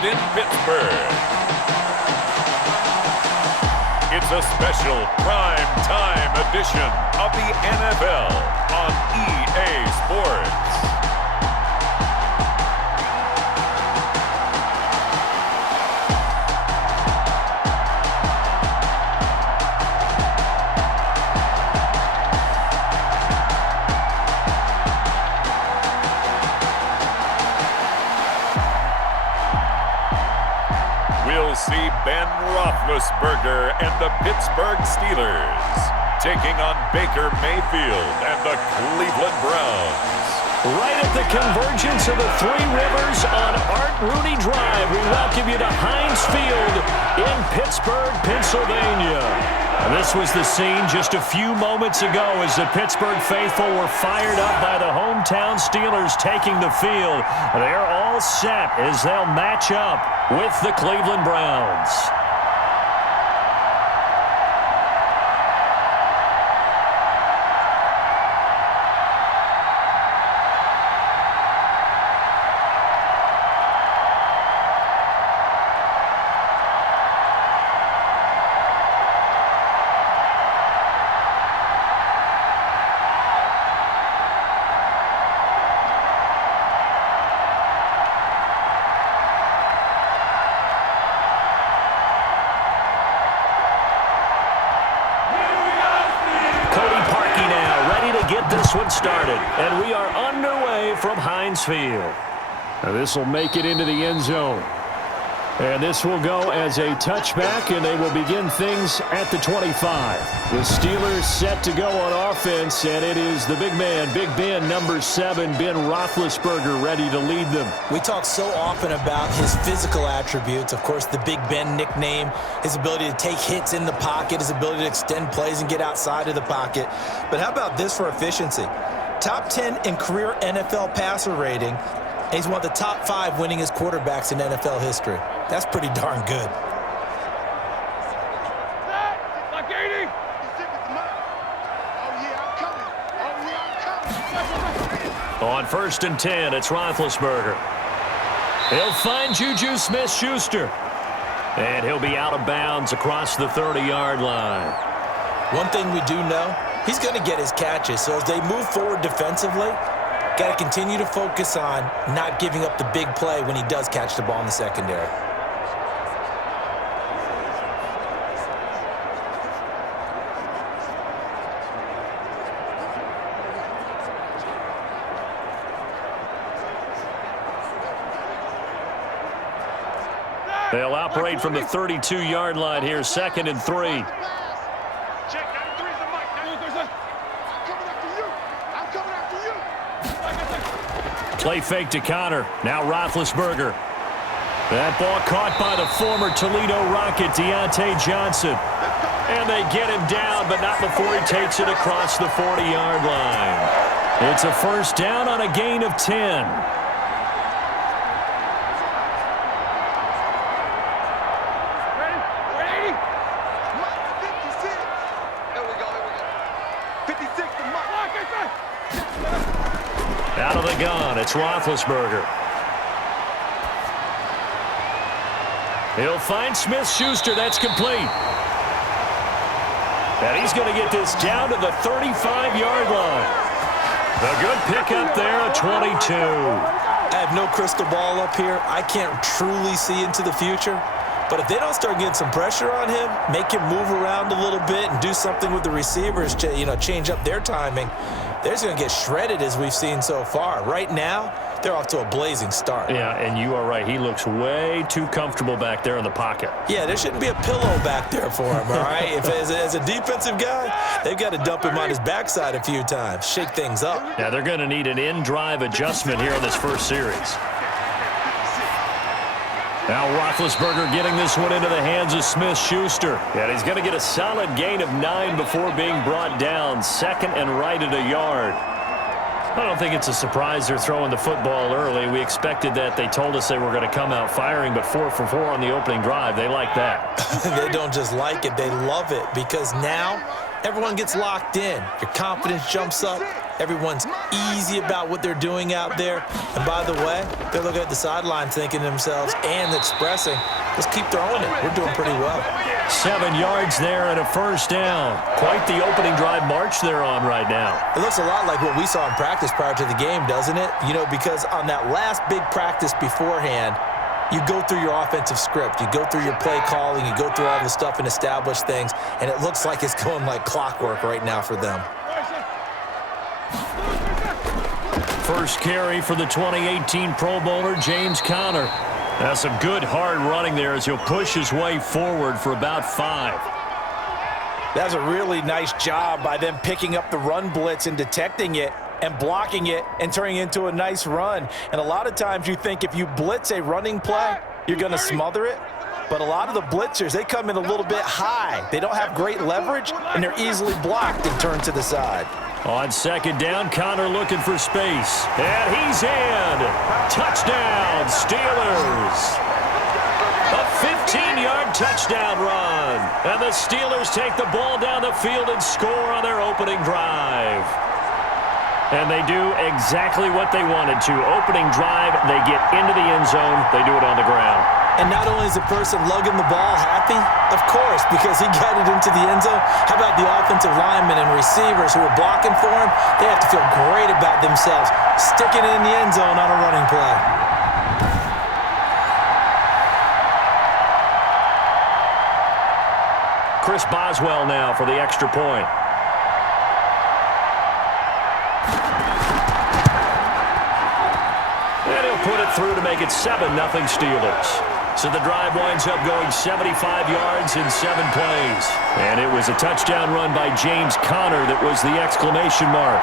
held in Pittsburgh. It's a special prime time edition of the NFL on EA Sports. We'll see Ben Roethlisberger and the Pittsburgh Steelers taking on Baker Mayfield and the Cleveland Browns. Right at the convergence of the Three Rivers on Art Rooney Drive, we welcome you to Heinz Field in Pittsburgh, Pennsylvania. And this was the scene just a few moments ago as the Pittsburgh faithful were fired up by the hometown Steelers taking the field. They're all set as they'll match up with the Cleveland Browns. This one started, and we are underway from Heinz Field. Now this will make it into the end zone. And this will go as a touchback, and they will begin things at the 25. The Steelers set to go on offense, and it is the big man, Big Ben, number 7, Ben Roethlisberger, ready to lead them. We talk so often about his physical attributes. Of course, the Big Ben nickname, his ability to take hits in the pocket, his ability to extend plays and get outside of the pocket. But how about this for efficiency? Top 10 in career NFL passer rating. And he's one of the top 5 winningest quarterbacks in NFL history. That's pretty darn good. On 1st and 10, it's Roethlisberger. He'll find Juju Smith-Schuster. And he'll be out of bounds across the 30-yard line. One thing we do know, he's going to get his catches. So as they move forward defensively, got to continue to focus on not giving up the big play when he does catch the ball in the secondary. They'll operate from the 32-yard line here, 2nd and 3. Play fake to Connor. Now Roethlisberger. That ball caught by the former Toledo Rocket, Deontay Johnson. And they get him down, but not before he takes it across the 40-yard line. It's a first down on a gain of 10. Out of the gun, it's Roethlisberger. He'll find Smith-Schuster. That's complete. And he's going to get this down to the 35-yard line. A good pickup there at 22. I have no crystal ball up here. I can't truly see into the future. But if they don't start getting some pressure on him, make him move around a little bit and do something with the receivers, change up their timing, they're just going to get shredded as we've seen so far. Right now, they're off to a blazing start. Yeah, and you are right. He looks way too comfortable back there in the pocket. Yeah, there shouldn't be a pillow back there for him, all right? If as a defensive guy, they've got to dump him on his backside a few times, shake things up. Yeah, they're going to need an in-drive adjustment here in this first series. Now Roethlisberger getting this one into the hands of Smith-Schuster. And he's going to get a solid gain of 9 before being brought down. 2nd and right at a yard. I don't think it's a surprise they're throwing the football early. We expected that. They told us they were going to come out firing, but 4 for 4 on the opening drive. They like that. They don't just like it. They love it because now Everyone gets locked in. Your confidence jumps up. Everyone's easy about what they're doing out there. And by the way, they're looking at the sideline thinking to themselves and expressing, let's keep throwing it. We're doing pretty well. 7 yards there and a first down. Quite the opening drive march they're on right now. It looks a lot like what we saw in practice prior to the game, doesn't it? You know, because on that last big practice beforehand, you go through your offensive script. You go through your play calling. You go through all the stuff and establish things. And it looks like it's going like clockwork right now for them. First carry for the 2018 Pro Bowler, James Conner. That's some good hard running there as he'll push his way forward for about 5. That's a really nice job by them picking up the run blitz and detecting it and blocking it and turning it into a nice run. And a lot of times you think if you blitz a running play, you're going to smother it. But a lot of the blitzers, they come in a little bit high. They don't have great leverage, and they're easily blocked and turned to the side. On second down, Conner looking for space. And he's in. Touchdown, Steelers. A 15-yard touchdown run. And the Steelers take the ball down the field and score on their opening drive. And they do exactly what they wanted to. Opening drive, they get into the end zone. They do it on the ground. And not only is the person lugging the ball happy, of course, because he got it into the end zone. How about the offensive linemen and receivers who are blocking for him? They have to feel great about themselves, sticking it in the end zone on a running play. Chris Boswell now for the extra point. And he'll put it through to make it 7-0 Steelers. So the drive winds up going 75 yards in 7 plays. And it was a touchdown run by James Conner that was the exclamation mark.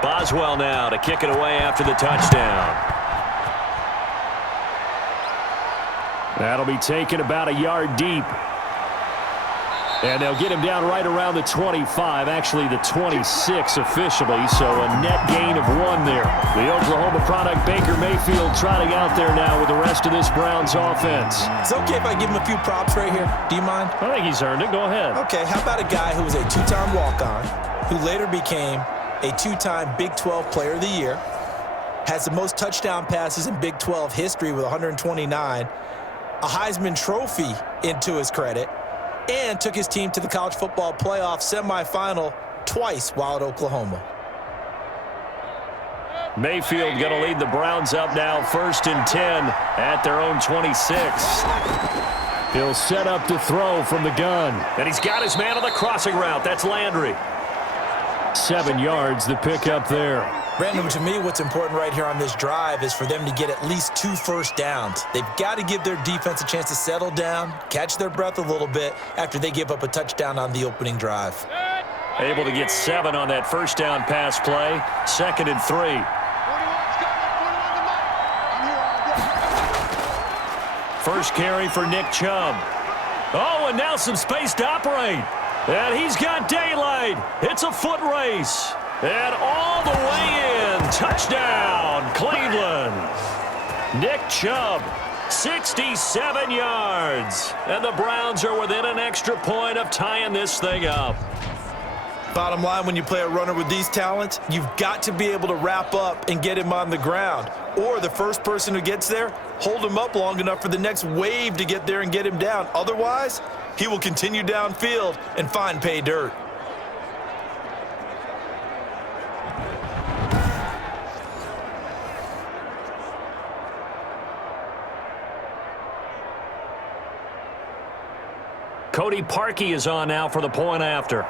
Boswell now to kick it away after the touchdown. That'll be taken about a yard deep. And they'll get him down right around the 25, actually the 26 officially, so a net gain of 1 there. The Oklahoma product, Baker Mayfield, trotting out there now with the rest of this Browns offense. It's okay if I give him a few props right here. Do you mind? I think he's earned it. Go ahead. Okay, how about a guy who was a 2-time walk-on, who later became a 2-time Big 12 Player of the Year, has the most touchdown passes in Big 12 history with 129, a Heisman Trophy into his credit, and took his team to the college football playoff semifinal twice while at Oklahoma. Mayfield going to lead the Browns up now, 1st and 10 at their own 26. He'll set up to throw from the gun. And he's got his man on the crossing route. That's Landry. 7 yards, the pickup there. Brandon, to me, what's important right here on this drive is for them to get at least 2 first downs. They've got to give their defense a chance to settle down, catch their breath a little bit after they give up a touchdown on the opening drive. Able to get 7 on that first down pass play. 2nd and 3. First carry for Nick Chubb. Oh, and now some space to operate. And he's got daylight. It's a foot race. And all the way in. Touchdown, Cleveland. Nick Chubb, 67 yards. And the Browns are within an extra point of tying this thing up. Bottom line, when you play a runner with these talents, you've got to be able to wrap up and get him on the ground. Or the first person who gets there, hold him up long enough for the next wave to get there and get him down. Otherwise, he will continue downfield and find pay dirt. Cody Parkey is on now for the point after.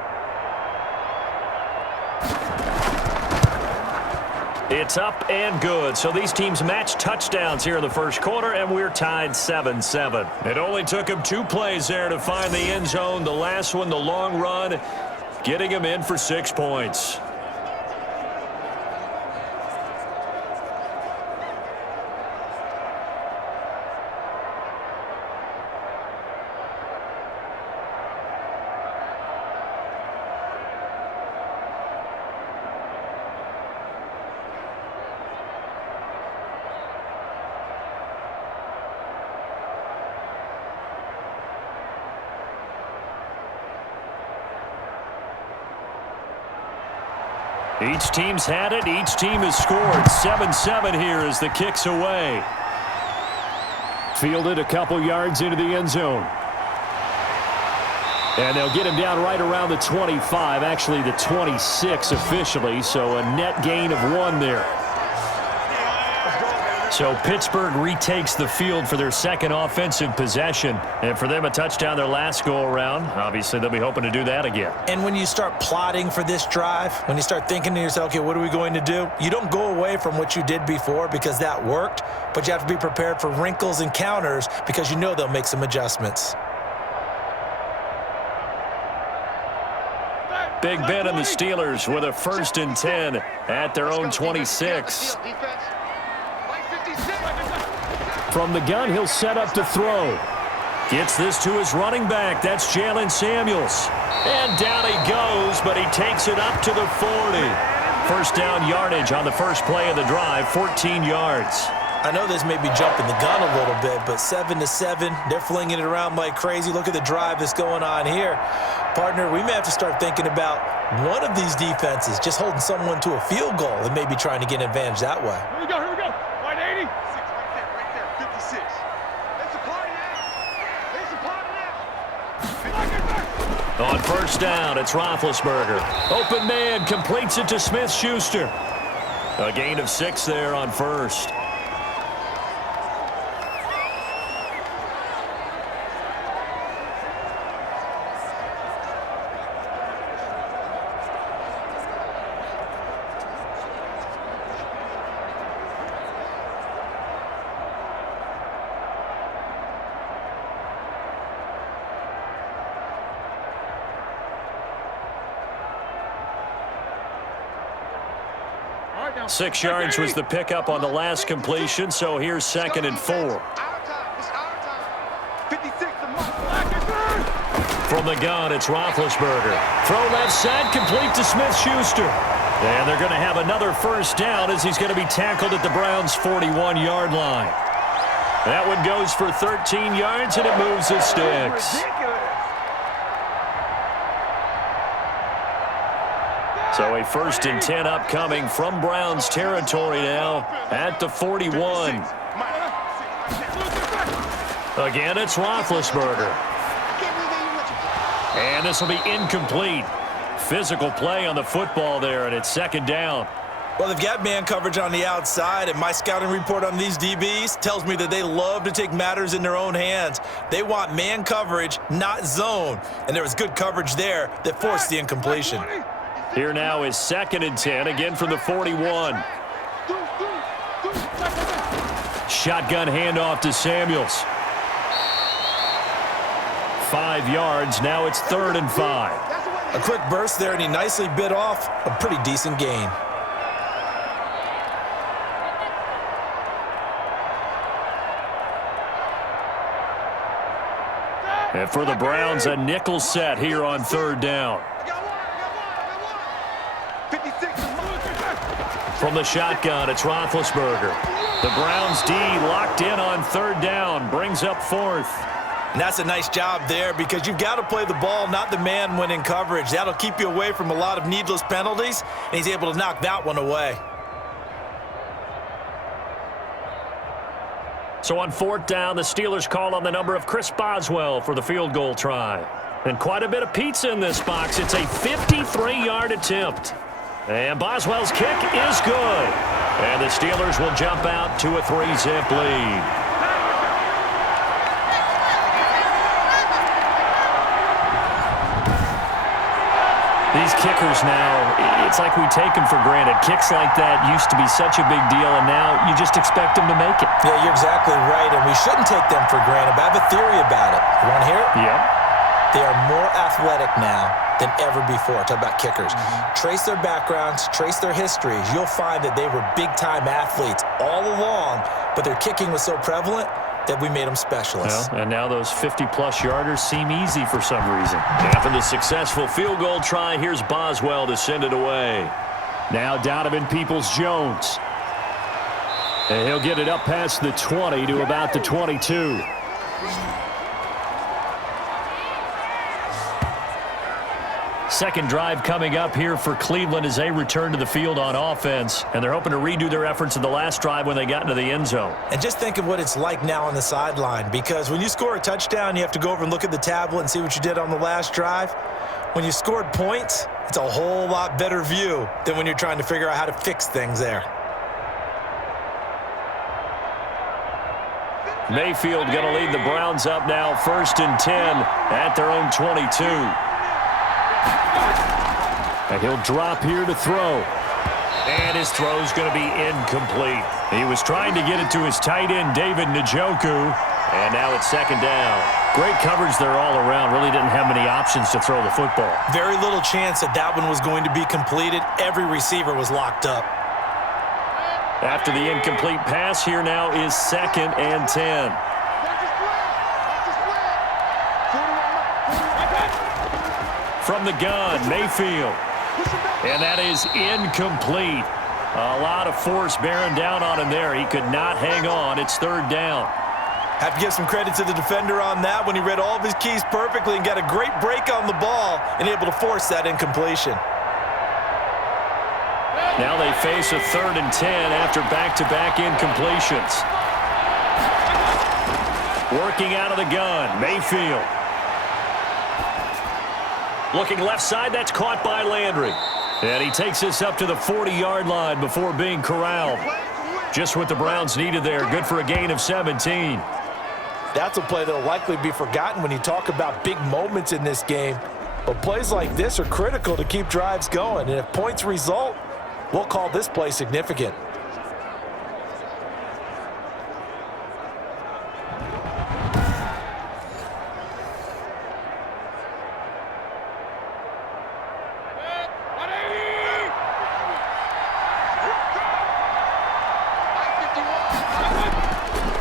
It's up and good. So these teams match touchdowns here in the first quarter, and we're tied 7-7. It only took him 2 plays there to find the end zone. The last one, the long run, getting him in for 6 points. Each team's had it. Each team has scored. 7-7 here as the kick's away. Fielded a couple yards into the end zone. And they'll get him down right around the 25, actually the 26 officially, so a net gain of 1 there. So Pittsburgh retakes the field for their second offensive possession. And for them, a touchdown their last go-around. Obviously, they'll be hoping to do that again. And when you start plotting for this drive, when you start thinking to yourself, okay, what are we going to do? You don't go away from what you did before because that worked, but you have to be prepared for wrinkles and counters because you know they'll make some adjustments. Big Ben and the Steelers with a 1st and 10 at their own 26. From the gun, he'll set up to throw. Gets this to his running back. That's Jalen Samuels. And down he goes, but he takes it up to the 40. First down yardage on the first play of the drive, 14 yards. I know this may be jumping the gun a little bit, but 7-7, they're flinging it around like crazy. Look at the drive that's going on here. Partner, we may have to start thinking about one of these defenses just holding someone to a field goal and maybe trying to get an advantage that way. Here we go, here we go. 180. Right there, 56. It's a party now. It's a party now. On first down, it's Roethlisberger. Open man, completes it to Smith-Schuster. A gain of 6 there on first. All right, now. 6 yards was the pickup on the last completion, so here's 2nd and 4. Our time. It's our time. 56 the mark. From the gun, it's Roethlisberger. Throw left side, complete to Smith-Schuster. And they're going to have another first down as he's going to be tackled at the Browns' 41-yard line. That one goes for 13 yards, and it moves the sticks. So a 1st and 10 upcoming from Browns territory now at the 41. Again, it's Roethlisberger. And this will be incomplete. Physical play on the football there, and it's 2nd down. Well, they've got man coverage on the outside, and my scouting report on these DBs tells me that they love to take matters in their own hands. They want man coverage, not zone. And there was good coverage there that forced the incompletion. Here now is 2nd and 10, again from the 41. Shotgun handoff to Samuels. 5 yards, now it's 3rd and 5. A quick burst there, and he nicely bit off a pretty decent gain. And for the Browns, a nickel set here on 3rd down. From the shotgun, it's Roethlisberger. The Browns D locked in on 3rd down, brings up 4th. And that's a nice job there because you've got to play the ball, not the man when in coverage. That'll keep you away from a lot of needless penalties, and he's able to knock that one away. So on 4th down, the Steelers call on the number of Chris Boswell for the field goal try. And quite a bit of pizza in this box. It's a 53-yard attempt. And Boswell's kick is good. And the Steelers will jump out to a 3-zip lead. The these kickers now, it's like we take them for granted. Kicks like that used to be such a big deal, and now you just expect them to make it. Yeah, you're exactly right, and we shouldn't take them for granted, but I have a theory about it. You want to hear it? Yeah. They are more athletic now than ever before. Talk about kickers. Trace their backgrounds, trace their histories. You'll find that they were big-time athletes all along, but their kicking was so prevalent that we made them specialists. Well, and now those 50-plus yarders seem easy for some reason. After the successful field goal try, here's Boswell to send it away. Now Donovan Peoples-Jones. And he'll get it up past the 20 to about the 22. Second drive coming up here for Cleveland as they return to the field on offense. And they're hoping to redo their efforts in the last drive when they got into the end zone. And just think of what it's like now on the sideline, because when you score a touchdown, you have to go over and look at the tablet and see what you did on the last drive. When you scored points, it's a whole lot better view than when you're trying to figure out how to fix things there. Mayfield going to lead the Browns up now, 1st and 10 at their own 22. And he'll drop here to throw. And his throw's going to be incomplete. He was trying to get it to his tight end, David Njoku. And now it's 2nd down. Great coverage there all around. Really didn't have many options to throw the football. Very little chance that that one was going to be completed. Every receiver was locked up. After the incomplete pass, here now is 2nd and 10. From the gun, Mayfield. And that is incomplete. A lot of force bearing down on him there. He could not hang on. It's 3rd down. Have to give some credit to the defender on that when he read all of his keys perfectly and got a great break on the ball and able to force that incompletion. Now they face a 3rd and 10 after back-to-back incompletions. Working out of the gun, Mayfield. Looking left side, that's caught by Landry. And he takes this up to the 40-yard line before being corralled. Just what the Browns needed there. Good for a gain of 17. That's a play that will likely be forgotten when you talk about big moments in this game. But plays like this are critical to keep drives going. And if points result, we'll call this play significant.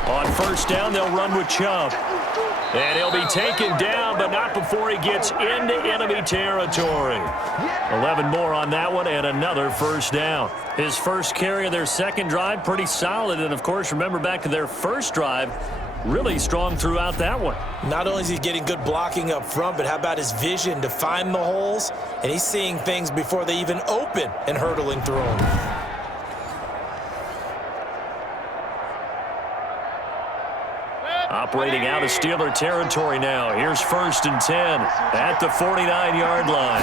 On 1st down, they'll run with Chubb. And he'll be taken down, but not before he gets into enemy territory. 11 more on that one, and another 1st down. His first carry of their 2nd drive, pretty solid. And, of course, remember back to their 1st drive, really strong throughout that one. Not only is he getting good blocking up front, but how about his vision to find the holes? And he's seeing things before they even open and hurtling through them. Operating out of Steeler territory now. Here's 1st and 10 at the 49-yard line.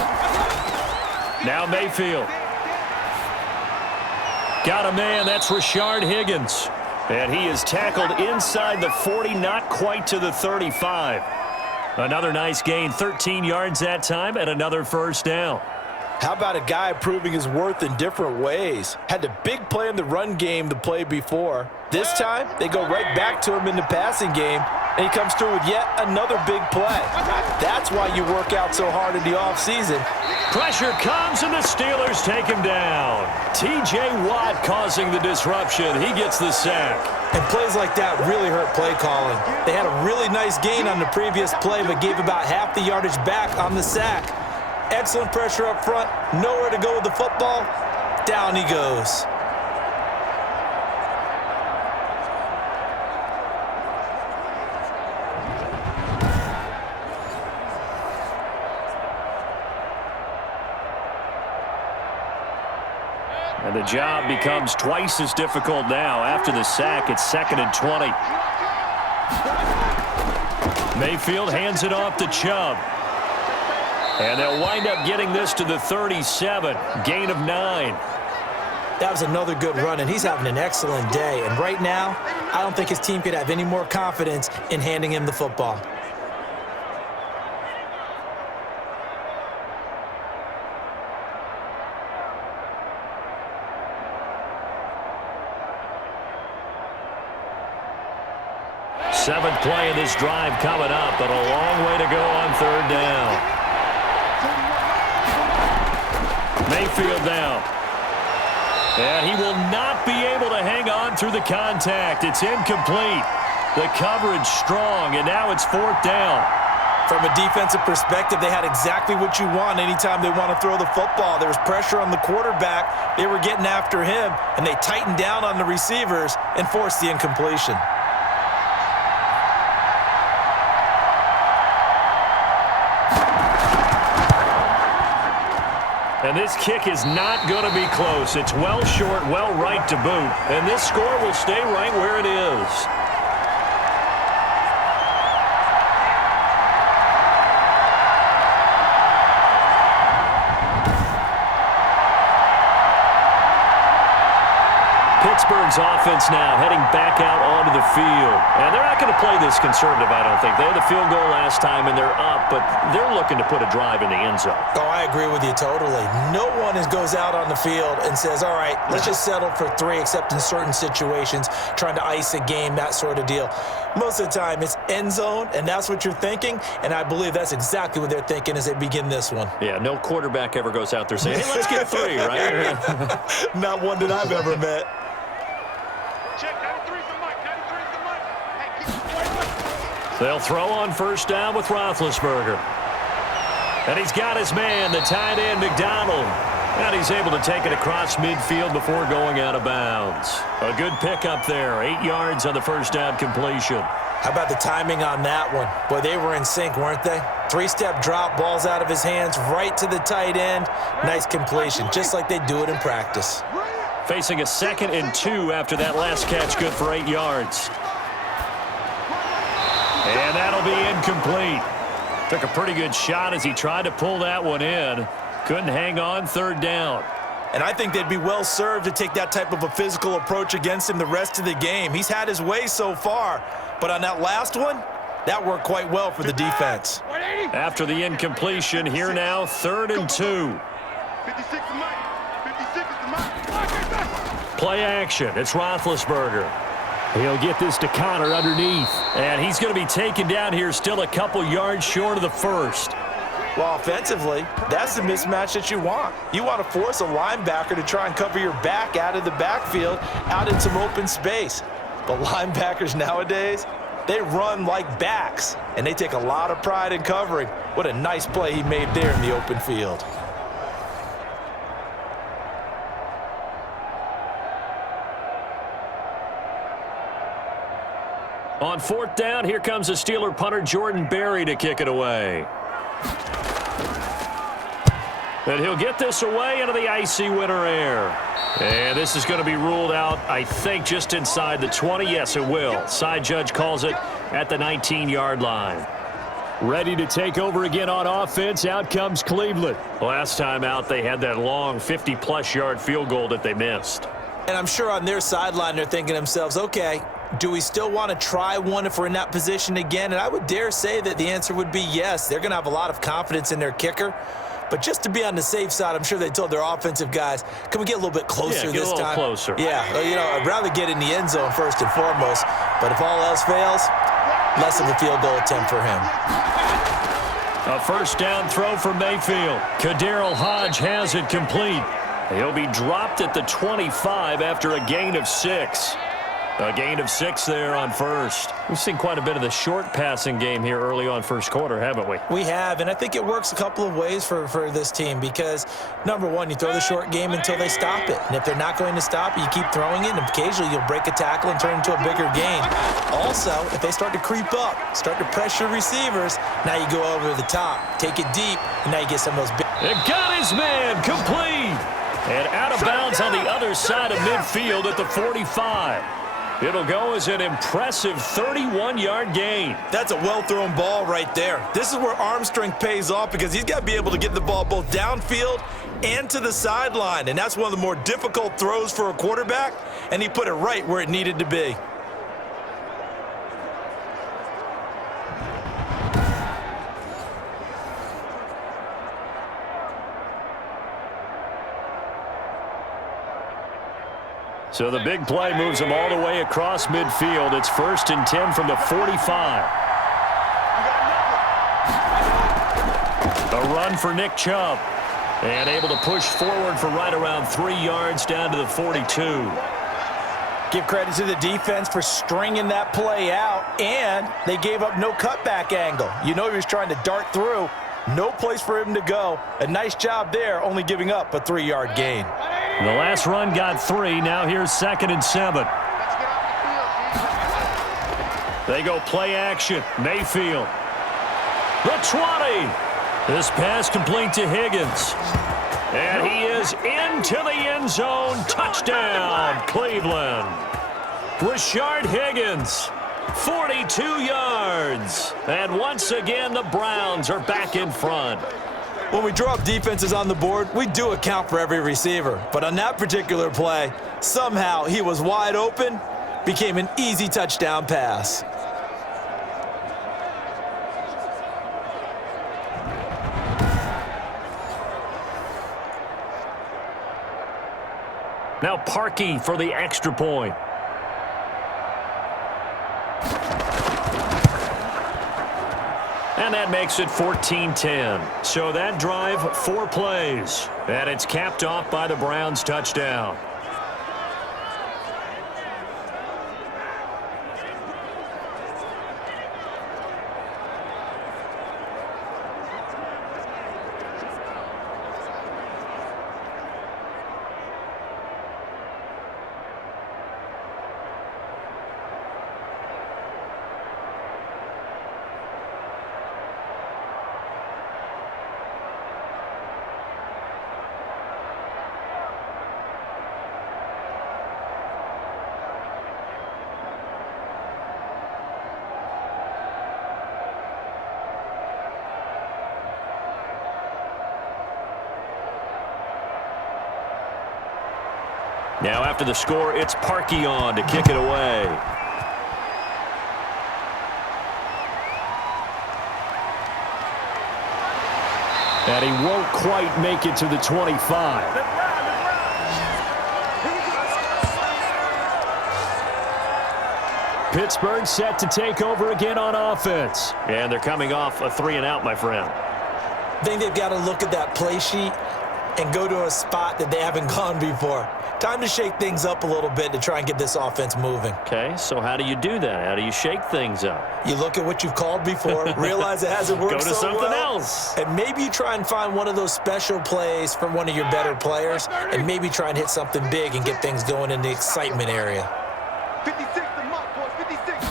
Now Mayfield. Got a man. That's Rashard Higgins. And he is tackled inside the 40, not quite to the 35. Another nice gain, 13 yards that time, and another 1st down. How about a guy proving his worth in different ways? Had a big play in the run game to play before. This time, they go right back to him in the passing game, and he comes through with yet another big play. That's why you work out so hard in the offseason. Pressure comes, and the Steelers take him down. T.J. Watt causing the disruption. He gets the sack. And plays like that really hurt play calling. They had a really nice gain on the previous play, but gave about half the yardage back on the sack. Excellent pressure up front, nowhere to go with the football. Down he goes. And the job becomes twice as difficult now. After the sack, it's 2nd and 20. Mayfield hands it off to Chubb. And they'll wind up getting this to the 37. Gain of 9. That was another good run, and he's having an excellent day. And right now, I don't think his team could have any more confidence in handing him the football. 7th play of this drive coming up, but a long way to go on 3rd down. Mayfield down. And he will not be able to hang on through the contact. It's incomplete. The coverage strong, and now it's 4th down. From a defensive perspective, they had exactly what you want anytime they want to throw the football. There was pressure on the quarterback. They were getting after him, and they tightened down on the receivers and forced the incompletion. And this kick is not going to be close. It's well short, well right to boot. And this score will stay right where it is. Pittsburgh's offense now heading back out onto the field. And they're not going to play this conservative, I don't think. They had the field goal last time, and they're up, but they're looking to put a drive in the end zone. Oh, I agree with you totally. No one goes out on the field and says, all right, let's just settle for 3, except in certain situations, trying to ice a game, that sort of deal. Most of the time, it's end zone, and that's what you're thinking, and I believe that's exactly what they're thinking as they begin this one. Yeah, no quarterback ever goes out there saying, hey, let's get 3, right? Not one that I've ever met. They'll throw on 1st down with Roethlisberger. And he's got his man, the tight end, McDonald. And he's able to take it across midfield before going out of bounds. A good pickup there. 8 yards on the 1st down completion. How about the timing on that one? Boy, they were in sync, weren't they? 3-step drop, ball's out of his hands, right to the tight end. Nice completion, just like they do it in practice. Facing a 2nd and 2 after that last catch, good for 8 yards. And that'll be incomplete. Took a pretty good shot as he tried to pull that one in. Couldn't hang on 3rd down. And I think they'd be well served to take that type of a physical approach against him the rest of the game. He's had his way so far, but on that last one, that worked quite well for the defense. After the incompletion, here now, 3rd and 2. Play action. It's Roethlisberger. He'll get this to Connor underneath. And he's going to be taken down here still a couple yards short of the 1st. Well, offensively, that's the mismatch that you want. You want to force a linebacker to try and cover your back out of the backfield, out in some open space. But linebackers nowadays, they run like backs, and they take a lot of pride in covering. What a nice play he made there in the open field. On 4th down, here comes the Steeler punter Jordan Berry to kick it away. And he'll get this away into the icy winter air. And this is going to be ruled out, I think, just inside the 20. Yes, it will. Side judge calls it at the 19-yard line. Ready to take over again on offense. Out comes Cleveland. Last time out, they had that long 50-plus yard field goal that they missed. And I'm sure on their sideline, they're thinking to themselves, okay, do we still want to try one if we're in that position again? And I would dare say that the answer would be yes. They're going to have a lot of confidence in their kicker. But just to be on the safe side, I'm sure they told their offensive guys, can we get a little bit closer this time? Yeah, get a little closer. Yeah, you know, I'd rather get in the end zone first and foremost. But if all else fails, less of a field goal attempt for him. A 1st down throw for Mayfield. Kadarrell Hodge has it complete. He'll be dropped at the 25 after a gain of 6. A gain of 6 there on 1st. We've seen quite a bit of the short passing game here early on 1st quarter, haven't we? We have, and I think it works a couple of ways for this team because, number one, you throw the short game until they stop it. And if they're not going to stop it, you keep throwing it, and occasionally you'll break a tackle and turn it into a bigger gain. Also, if they start to creep up, start to pressure receivers, now you go over the top, take it deep, and now you get some of those big... It got his man complete. And out of bounds on the other side of midfield at the 45. It'll go as an impressive 31-yard gain. That's a well-thrown ball right there. This is where arm strength pays off because he's got to be able to get the ball both downfield and to the sideline. And that's one of the more difficult throws for a quarterback, and he put it right where it needed to be. So the big play moves them all the way across midfield. It's 1st and 10 from the 45. A run for Nick Chubb. And able to push forward for right around 3 yards down to the 42. Give credit to the defense for stringing that play out, and they gave up no cutback angle. You know he was trying to dart through. No place for him to go. A nice job there, only giving up a 3-yard gain. The last run got 3. Now here's 2nd and 7. They go play action. Mayfield. The 20. This pass complete to Higgins. And he is into the end zone. Touchdown, Cleveland. Rashard Higgins, 42 yards. And once again, the Browns are back in front. When we draw up defenses on the board, we do account for every receiver. But on that particular play, somehow he was wide open, became an easy touchdown pass. Now Parkey for the extra point. And that makes it 14-10. So that drive, 4 plays. And it's capped off by the Browns' touchdown. Now after the score, it's Parkey on to kick it away. And he won't quite make it to the 25. Pittsburgh set to take over again on offense. And they're coming off a 3-and-out, my friend. I think they've got to look at that play sheet and go to a spot that they haven't gone before. Time to shake things up a little bit to try and get this offense moving. Okay, so how do you do that? How do you shake things up? You look at what you've called before, realize it hasn't worked so well. Go to something else. And maybe you try and find one of those special plays for one of your better players, and maybe try and hit something big and get things going in the excitement area. 56, the mark, boys, 56.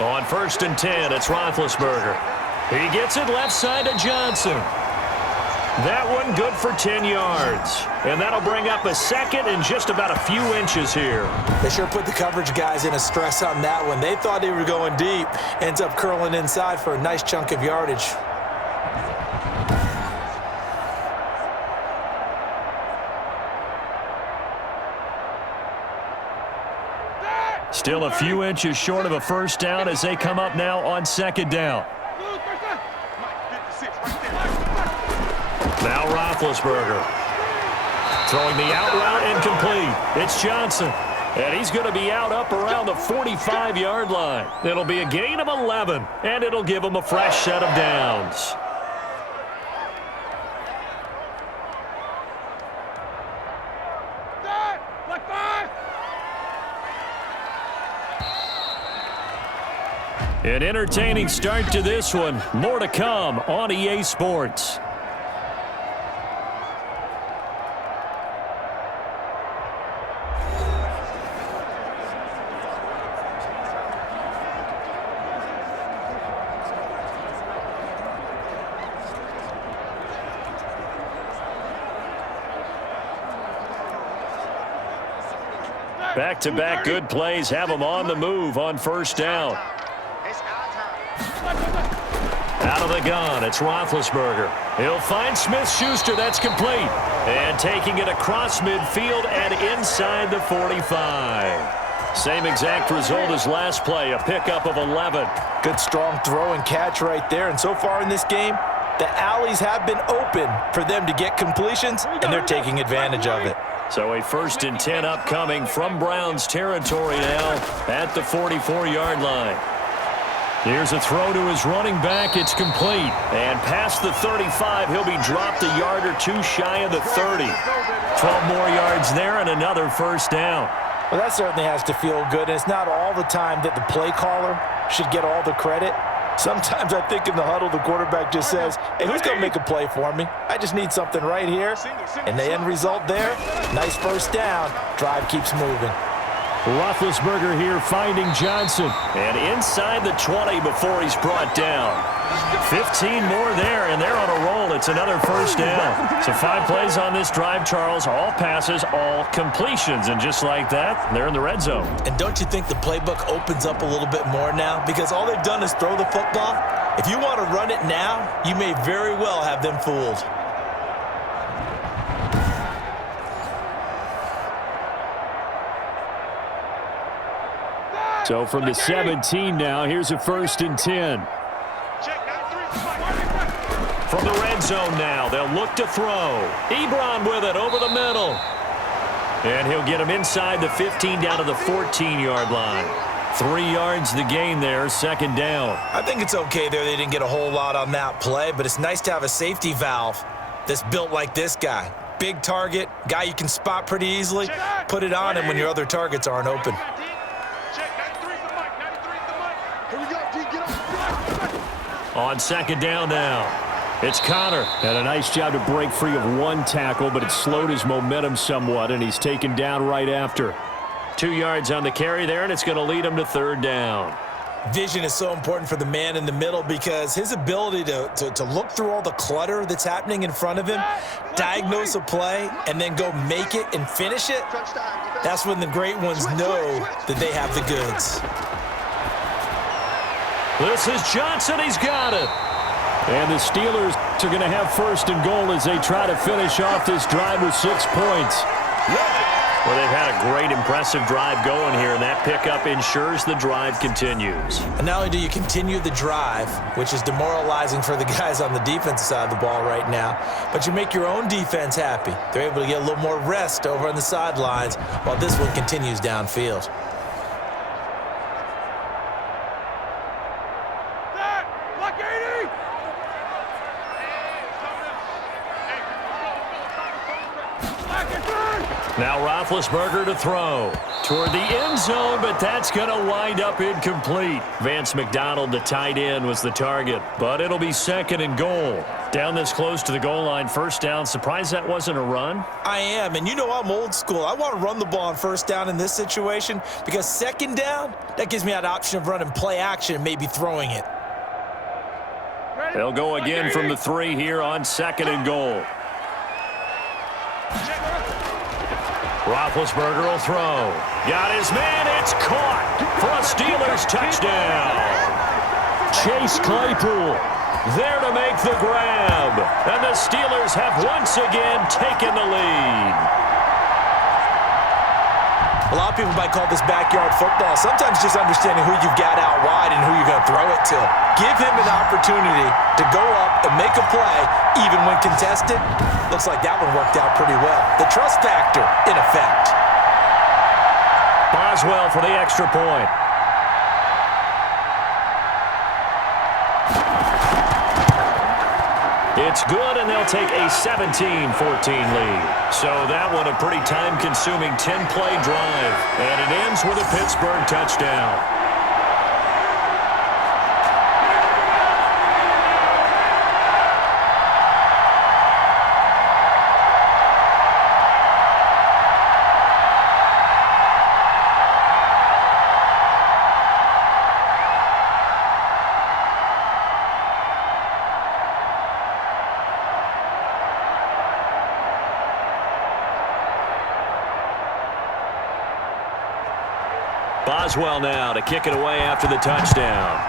On 1st and 10, it's Roethlisberger. He gets it left side to Johnson. That one good for 10 yards. And that'll bring up a 2nd and just about a few inches here. They sure put the coverage guys in a stress on that one. They thought they were going deep. Ends up curling inside for a nice chunk of yardage. Still a few inches short of a first down as they come up now on 2nd down. Now Roethlisberger throwing the out route incomplete. It's Johnson, and he's going to be out up around the 45-yard line. It'll be a gain of 11, and it'll give them a fresh set of downs. An entertaining start to this one. More to come on EA Sports. Back-to-back good plays have them on the move on 1st down. Out of the gun, it's Roethlisberger. He'll find Smith-Schuster. That's complete. And taking it across midfield and inside the 45. Same exact result as last play, a pickup of 11. Good strong throw and catch right there. And so far in this game, the alleys have been open for them to get completions, and they're taking advantage of it. So a 1st and 10 upcoming from Browns territory now at the 44-yard line. Here's a throw to his running back. It's complete. And past the 35, he'll be dropped a yard or two shy of the 30. 12 more yards there and another 1st down. Well, that certainly has to feel good. And it's not all the time that the play caller should get all the credit. Sometimes I think in the huddle, the quarterback just says, hey, who's going to make a play for me? I just need something right here. And the end result there, nice 1st down. Drive keeps moving. Roethlisberger here finding Johnson. And inside the 20 before he's brought down. 15 more there, and they're on a roll. It's another 1st down. So 5 plays on this drive, Charles. All passes, all completions. And just like that, they're in the red zone. And don't you think the playbook opens up a little bit more now? Because all they've done is throw the football. If you want to run it now, you may very well have them fooled. So from the 17 now, here's a 1st and 10. From the red zone now, they'll look to throw. Ebron with it over the middle. And he'll get him inside the 15 down to the 14-yard line. 3 yards the gain there, 2nd down. I think it's okay there. They didn't get a whole lot on that play, but it's nice to have a safety valve that's built like this guy. Big target, guy you can spot pretty easily. Put it on him when your other targets aren't open. On 2nd down now. It's Connor. Had a nice job to break free of 1 tackle, but it slowed his momentum somewhat, and he's taken down right after. 2 yards on the carry there, and it's going to lead him to 3rd down. Vision is so important for the man in the middle because his ability to look through all the clutter that's happening in front of him, diagnose a play, and then go make it and finish it, that's when the great ones know that they have the goods. This is Johnson. He's got it. And the Steelers are going to have 1st and goal as they try to finish off this drive with 6 points. Well, they've had a great, impressive drive going here, and that pickup ensures the drive continues. And not only do you continue the drive, which is demoralizing for the guys on the defensive side of the ball right now, but you make your own defense happy. They're able to get a little more rest over on the sidelines while this one continues downfield. Now Roethlisberger to throw toward the end zone, but that's going to wind up incomplete. Vance McDonald, the tight end, was the target, but it'll be 2nd and goal. Down this close to the goal line, 1st down. Surprised that wasn't a run? I am, and you know I'm old school. I want to run the ball on 1st down in this situation because 2nd down, that gives me that option of running play action and maybe throwing it. They'll go again from the 3 here on 2nd and goal. Roethlisberger will throw. Got his man. It's caught for a Steelers touchdown. Chase Claypool there to make the grab. And the Steelers have once again taken the lead. A lot of people might call this backyard football. Sometimes just understanding who you've got out wide and who you're going to throw it to. Give him an opportunity to go up and make a play, even when contested. Looks like that one worked out pretty well. The trust factor in effect. Boswell for the extra point. It's good, and they'll take a 17-14 lead. So that one a pretty time-consuming 10-play drive. And it ends with a Pittsburgh touchdown. Boswell now to kick it away after the touchdown.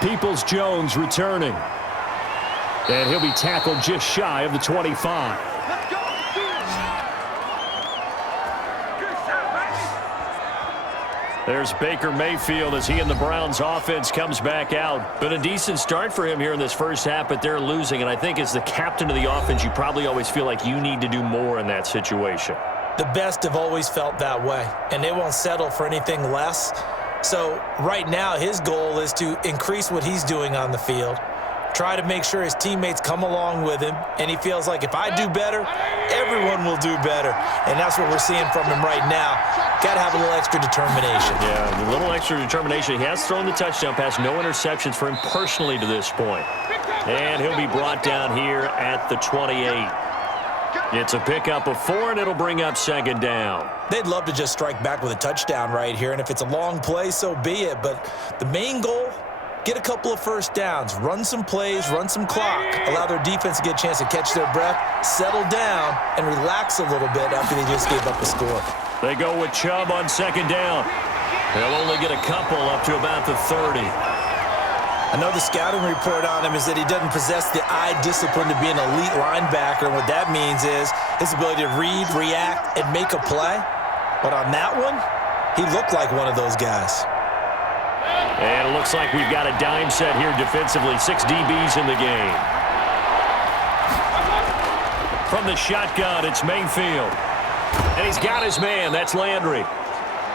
Peoples-Jones returning. And he'll be tackled just shy of the 25. There's Baker Mayfield as he and the Browns offense comes back out. Been a decent start for him here in this first half, but they're losing. And I think as the captain of the offense, you probably always feel like you need to do more in that situation. The best have always felt that way, and they won't settle for anything less. So right now his goal is to increase what he's doing on the field, try to make sure his teammates come along with him, and he feels like if I do better, everyone will do better. And that's what we're seeing from him right now. Got to have a little extra determination. Yeah, a little extra determination. He has thrown the touchdown pass, no interceptions for him personally to this point. And he'll be brought down here at the 28. It's a pickup of 4, and it'll bring up second down. They'd love to just strike back with a touchdown right here, and if it's a long play, so be it. But the main goal, get a couple of first downs, run some plays, run some clock, allow their defense to get a chance to catch their breath, settle down, and relax a little bit after they just gave up a score. They go with Chubb on second down. They'll only get a couple up to about the 30. I know the scouting report on him is that he doesn't possess the eye discipline to be an elite linebacker, and what that means is his ability to read, react, and make a play. But on that one, he looked like one of those guys. And it looks like we've got a dime set here defensively. 6 DBs in the game. From the shotgun, it's Mayfield. And he's got his man. That's Landry.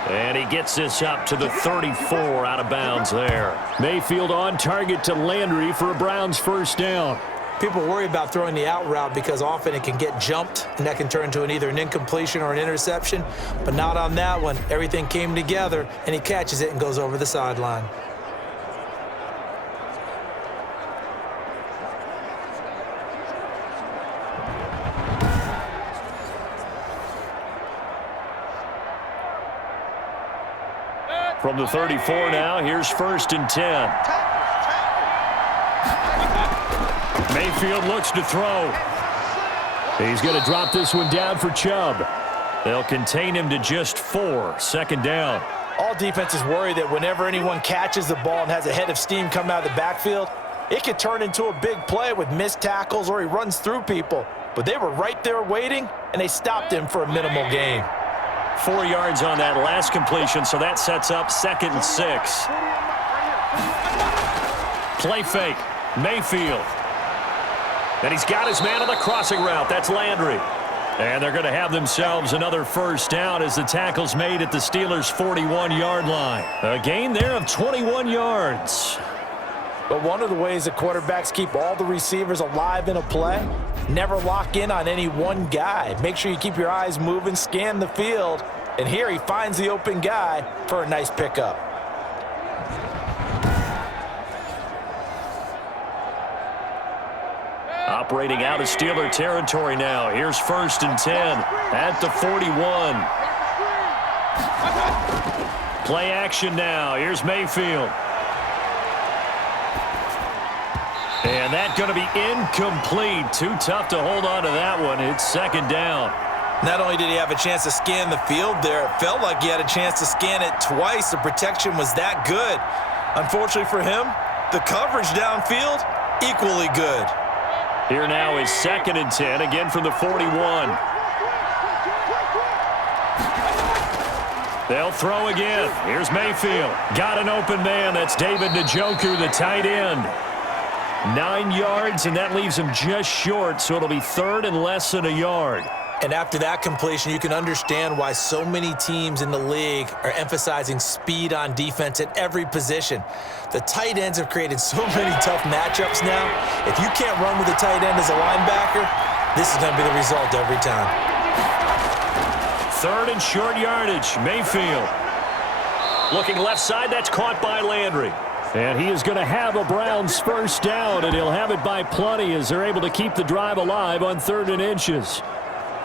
And he gets this up to the 34 out of bounds there. Mayfield on target to Landry for a Browns first down. People worry about throwing the out route because often it can get jumped, and that can turn into either an incompletion or an interception. But not on that one. Everything came together, and he catches it and goes over the sideline. From the 34 now, here's 1st and 10. Mayfield looks to throw. He's going to drop this one down for Chubb. They'll contain him to just 4. Second down. All defenses worry that whenever anyone catches the ball and has a head of steam come out of the backfield, it could turn into a big play with missed tackles or he runs through people. But they were right there waiting, and they stopped him for a minimal gain. 4 yards on that last completion, so that sets up 2nd and 6. Play fake. Mayfield. And he's got his man on the crossing route. That's Landry. And they're going to have themselves another first down as the tackle's made at the Steelers' 41-yard line. A gain there of 21 yards. But one of the ways that quarterbacks keep all the receivers alive in a play, never lock in on any one guy. Make sure you keep your eyes moving, scan the field, and here he finds the open guy for a nice pickup. Operating out of Steeler territory now. Here's 1st and 10 at the 41. Play action now. Here's Mayfield. And that's going to be incomplete. Too tough to hold on to that one. It's 2nd down. Not only did he have a chance to scan the field there, it felt like he had a chance to scan it twice. The protection was that good. Unfortunately for him, the coverage downfield, equally good. Here now is 2nd and 10, again from the 41. They'll throw again. Here's Mayfield. Got an open man. That's David Njoku, the tight end. 9 yards, and that leaves him just short, so it'll be 3rd and less than a yard. And after that completion, you can understand why so many teams in the league are emphasizing speed on defense at every position. The tight ends have created so many tough matchups now. If you can't run with a tight end as a linebacker, this is going to be the result every time. 3rd and short yardage. Mayfield. Looking left side, that's caught by Landry. And he is going to have a Browns first down, and he'll have it by plenty as they're able to keep the drive alive on 3rd and inches.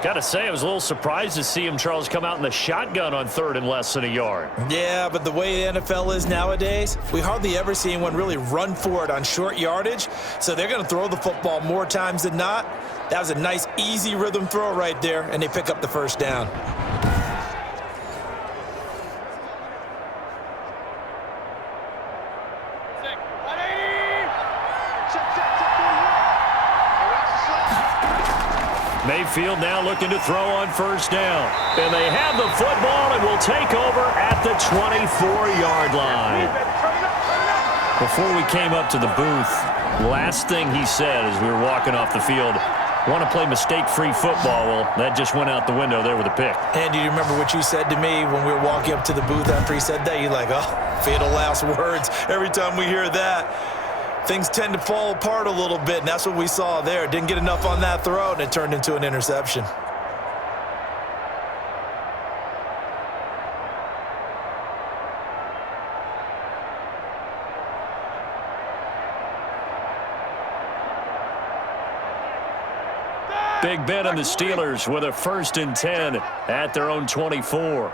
Got to say, I was a little surprised to see him, Charles, come out in the shotgun on 3rd and less than a yard. Yeah, but the way the NFL is nowadays, we hardly ever see anyone really run for it on short yardage, so they're going to throw the football more times than not. That was a nice, easy rhythm throw right there, and they pick up the first down. Mayfield now looking to throw on first down. And they have the football and will take over at the 24-yard line. Before we came up to the booth, last thing he said as we were walking off the field, want to play mistake-free football. Well, that just went out the window there with a pick. And do you remember what you said to me when we were walking up to the booth after he said that? You're like, oh, fatal last words. Every time we hear that, things tend to fall apart a little bit, and that's what we saw there. Didn't get enough on that throw, and it turned into an interception. Big Ben and the Steelers with a 1st and 10 at their own 24.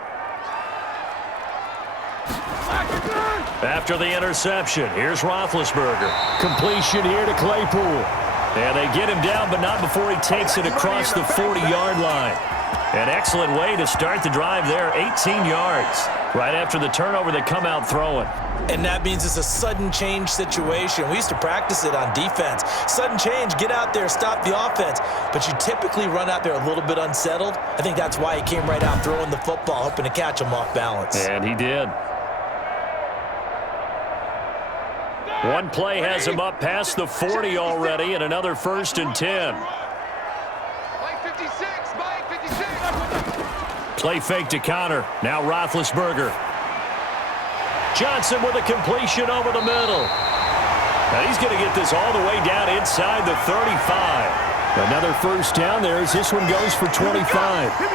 After the interception, here's Roethlisberger. Completion here to Claypool. And they get him down, but not before he takes it across the 40-yard line. An excellent way to start the drive there, 18 yards. Right after the turnover, they come out throwing. And that means it's a sudden change situation. We used to practice it on defense. Sudden change, get out there, stop the offense. But you typically run out there a little bit unsettled. I think that's why he came right out throwing the football, hoping to catch him off balance. And he did. One play has him up past the 40 already, and another 1st and 10. Play fake to Connor. Now Roethlisberger. Johnson with a completion over the middle. Now he's going to get this all the way down inside the 35. Another 1st down there as this one goes for 25.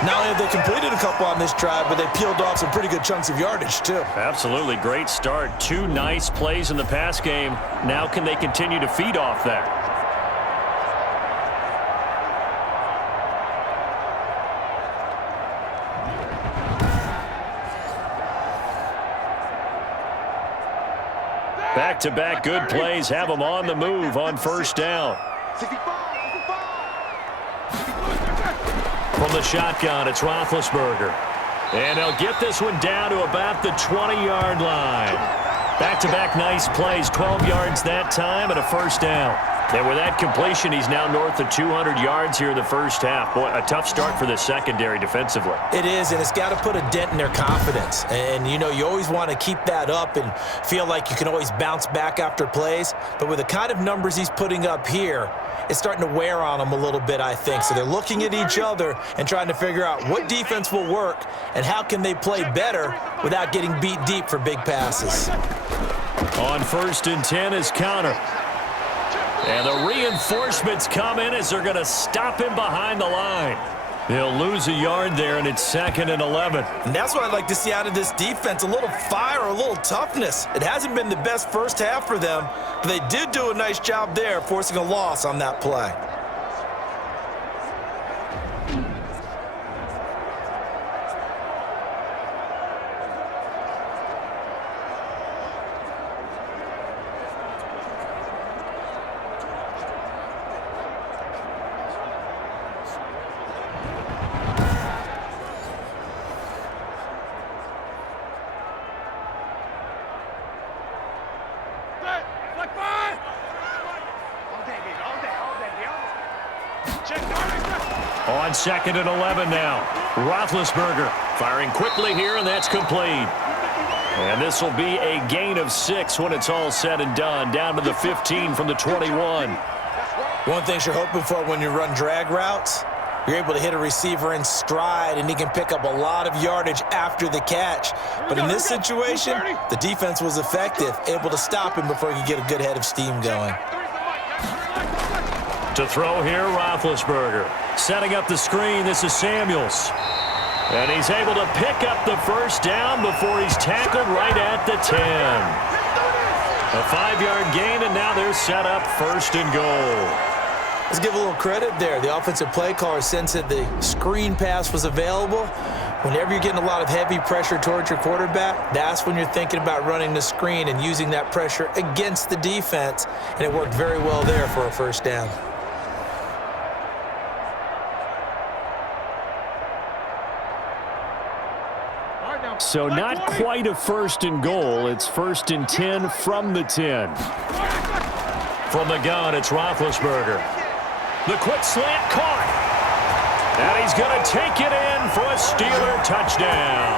Not only have they completed a couple on this drive, but they peeled off some pretty good chunks of yardage, too. Absolutely. Great start. 2 nice plays in the pass game. Now can they continue to feed off that? Back-to-back good plays have them on the move on 1st down. From the shotgun, it's Roethlisberger. And they'll get this one down to about the 20-yard line. Back-to-back nice plays, 12 yards that time and a 1st down. And with that completion, he's now north of 200 yards here in the 1st half. Boy, a tough start for the secondary defensively. It is, and it's got to put a dent in their confidence. And, you know, you always want to keep that up and feel like you can always bounce back after plays. But with the kind of numbers he's putting up here, it's starting to wear on them a little bit, I think. So they're looking at each other and trying to figure out what defense will work and how can they play better without getting beat deep for big passes. On 1st and 10 is Connor. And the reinforcements come in as they're going to stop him behind the line. He'll lose a yard there, and it's 2nd and 11. And that's what I'd like to see out of this defense, a little fire, a little toughness. It hasn't been the best 1st half for them, but they did do a nice job there, forcing a loss on that play. On 2nd and 11 now. Roethlisberger firing quickly here, and that's complete. And this will be a gain of 6 when it's all said and done. Down to the 15 from the 21. One thing you're hoping for when you run drag routes, you're able to hit a receiver in stride, and he can pick up a lot of yardage after the catch. But in this situation, the defense was effective, able to stop him before he could get a good head of steam going. To throw here, Roethlisberger. Setting up the screen, this is Samuels. And he's able to pick up the 1st down before he's tackled right at the 10. A 5-yard gain, and now they're set up 1st and goal. Let's give a little credit there. The offensive play caller sensed that the screen pass was available. Whenever you're getting a lot of heavy pressure towards your quarterback, that's when you're thinking about running the screen and using that pressure against the defense. And it worked very well there for a 1st down. So not quite a 1st and goal. It's 1st and 10 from the 10. From the gun, it's Roethlisberger. The quick slant caught. And he's going to take it in for a Steeler touchdown.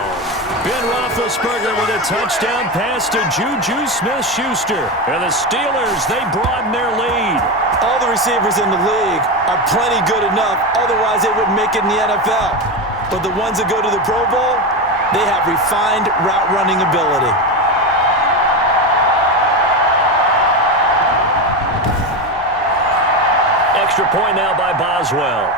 Ben Roethlisberger with a touchdown pass to Juju Smith-Schuster. And the Steelers, they broaden their lead. All the receivers in the league are plenty good enough, otherwise they wouldn't make it in the NFL. But the ones that go to the Pro Bowl, they have refined route running ability. Extra point now by Boswell.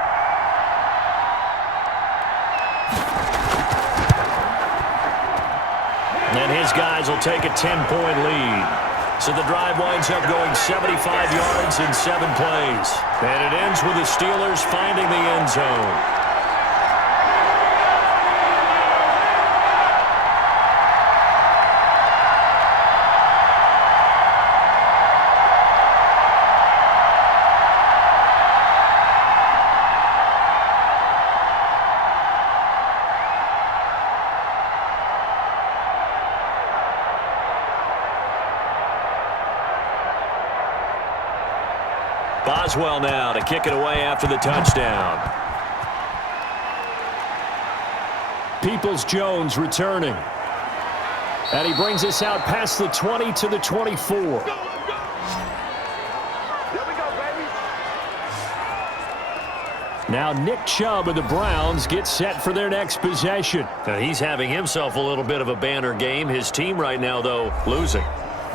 And his guys will take a 10-point lead. So the drive winds up going 75 yards in 7 plays. And it ends with the Steelers finding the end zone. Boswell now to kick it away after the touchdown. Peoples-Jones returning. And he brings us out past the 20 to the 24. There we go, baby. Now Nick Chubb of the Browns gets set for their next possession. Now he's having himself a little bit of a banner game. His team right now, though, losing.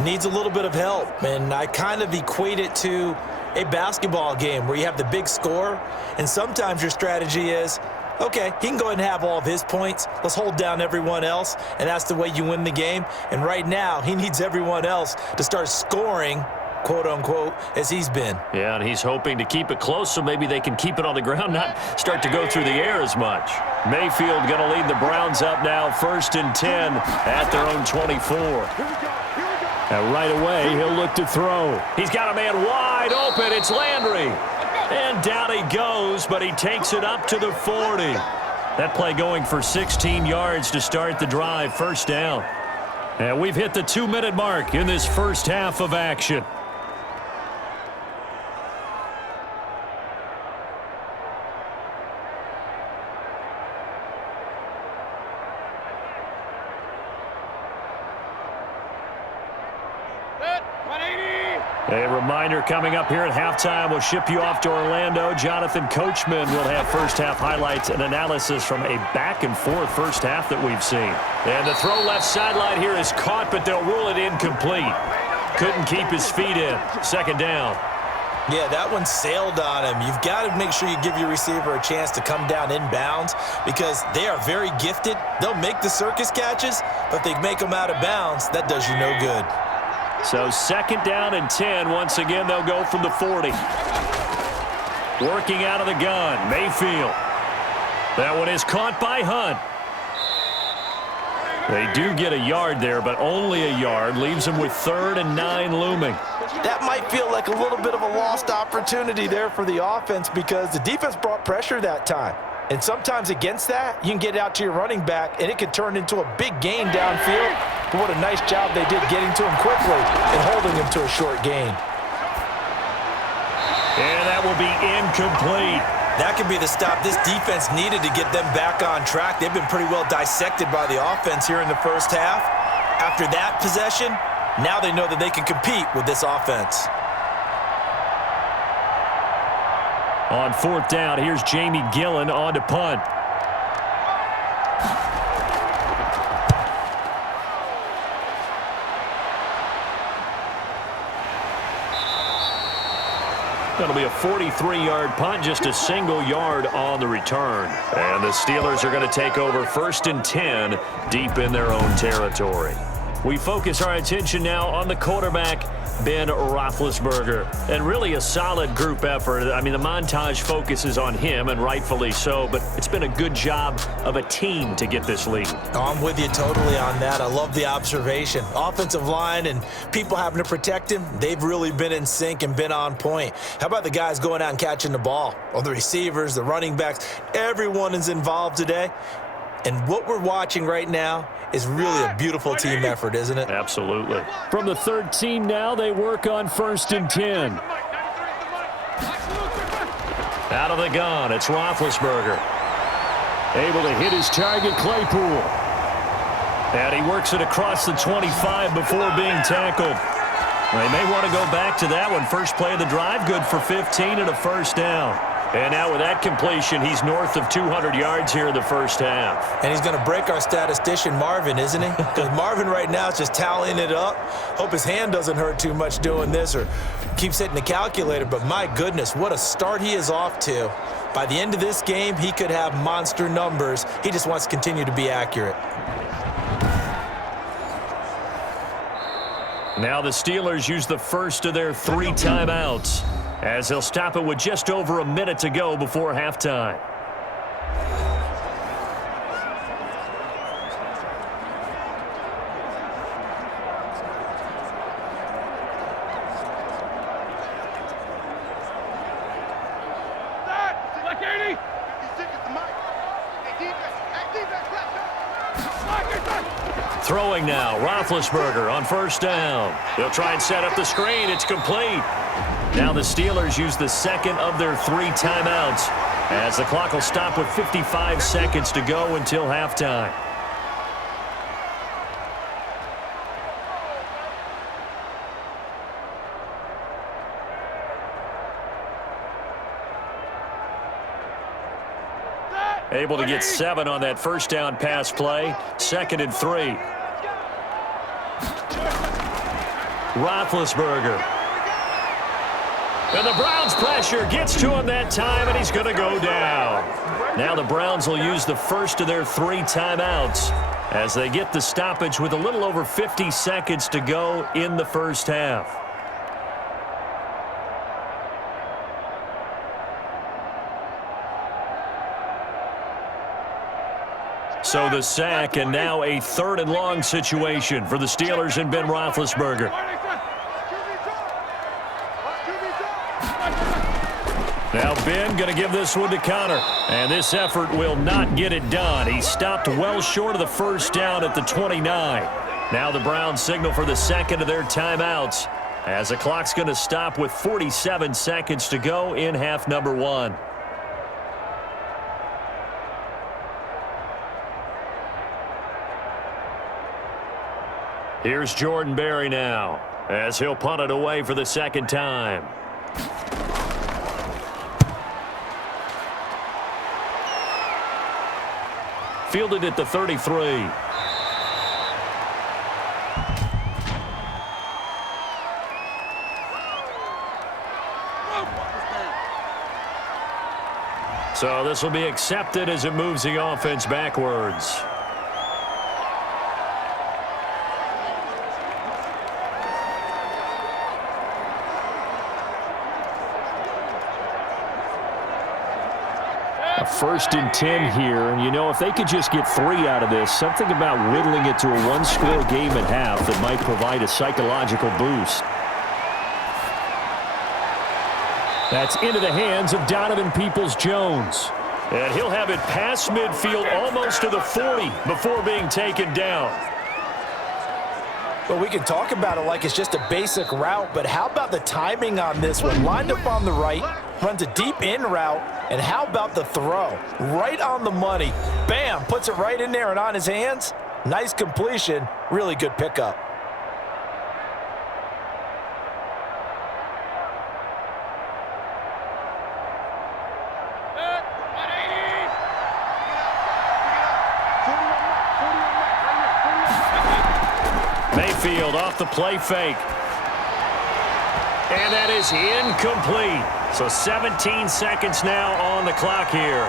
Needs a little bit of help, and I kind of equate it to a basketball game where you have the big score, and sometimes your strategy is, okay, he can go ahead and have all of his points. Let's hold down everyone else, and that's the way you win the game. And right now, he needs everyone else to start scoring, quote-unquote, as he's been. Yeah, and he's hoping to keep it close so maybe they can keep it on the ground, not start to go through the air as much. Mayfield going to lead the Browns up now, 1st and 10 at their own 24. And right away, he'll look to throw. He's got a man wide open. It's Landry. And down he goes, but he takes it up to the 40. That play going for 16 yards to start the drive, 1st down. And we've hit the 2-minute mark in this first half of action. A reminder coming up here at halftime. We'll ship you off to Orlando. Jonathan Coachman will have first-half highlights and analysis from a back-and-forth first half that we've seen. And the throw left sideline here is caught, but they'll rule it incomplete. Couldn't keep his feet in. 2nd down. Yeah, that one sailed on him. You've got to make sure you give your receiver a chance to come down inbounds because they are very gifted. They'll make the circus catches, but if they make them out of bounds, that does you no good. So 2nd down and 10. Once again, they'll go from the 40. Working out of the gun, Mayfield. That one is caught by Hunt. They do get a yard there, but only a yard. Leaves them with 3rd and 9 looming. That might feel like a little bit of a lost opportunity there for the offense because the defense brought pressure that time. And sometimes against that, you can get out to your running back, and it can turn into a big gain downfield. But what a nice job they did getting to him quickly and holding him to a short gain. And that will be incomplete. That could be the stop this defense needed to get them back on track. They've been pretty well dissected by the offense here in the first half. After that possession, now they know that they can compete with this offense. On 4th down, here's Jamie Gillen on to punt. That'll be a 43-yard punt, just a single yard on the return. And the Steelers are going to take over 1st and 10 deep in their own territory. We focus our attention now on the quarterback, Ben Roethlisberger. And really a solid group effort. I mean, the montage focuses on him, and rightfully so, but it's been a good job of a team to get this lead. I'm with you totally on that. I love the observation. Offensive line and people having to protect him, they've really been in sync and been on point. How about the guys going out and catching the ball? Or the receivers, the running backs, everyone is involved today. And what we're watching right now is really a beautiful team effort, isn't it? Absolutely. From the 13 now, they work on 1st and 10. Out of the gun, it's Roethlisberger. Able to hit his target, Claypool. And he works it across the 25 before being tackled. They may want to go back to that one. First play of the drive, good for 15 and a first down. And now with that completion, he's north of 200 yards here in the first half. And he's going to break our statistician Marvin, isn't he? Because Marvin right now is just tallying it up. Hope his hand doesn't hurt too much doing this or keeps hitting the calculator. But my goodness, what a start he is off to. By the end of this game, he could have monster numbers. He just wants to continue to be accurate. Now the Steelers use the first of their 3 timeouts, as they'll stop it with just over a minute to go before halftime. Throwing now, Roethlisberger on first down. They'll try and set up the screen. It's complete. Now the Steelers use the second of their 3 timeouts, as the clock will stop with 55 seconds to go until halftime. Able to get 7 on that first down pass play. 2nd and 3. Roethlisberger. And the Browns' pressure gets to him that time, and he's going to go down. Now the Browns will use the first of their 3 timeouts as they get the stoppage with a little over 50 seconds to go in the first half. So the sack, and now a 3rd and long situation for the Steelers and Ben Roethlisberger. Now Ben going to give this one to Connor, and this effort will not get it done. He stopped well short of the first down at the 29. Now the Browns signal for the second of their timeouts, as the clock's going to stop with 47 seconds to go in half number 1. Here's Jordan Berry now, as he'll punt it away for the second time. Fielded at the 33. So this will be accepted as it moves the offense backwards. A 1st and 10 here, and you know, if they could just get 3 out of this, something about whittling it to a 1-score game at half that might provide a psychological boost. That's into the hands of Donovan Peoples-Jones. And he'll have it past midfield almost to the 40 before being taken down. Well, we can talk about it like it's just a basic route, but how about the timing on this one? Lined up on the right, runs a deep in route, and how about the throw? Right on the money. Bam, puts it right in there and on his hands. Nice completion, really good pickup. Mayfield off the play fake. And that is incomplete. So 17 seconds now on the clock here.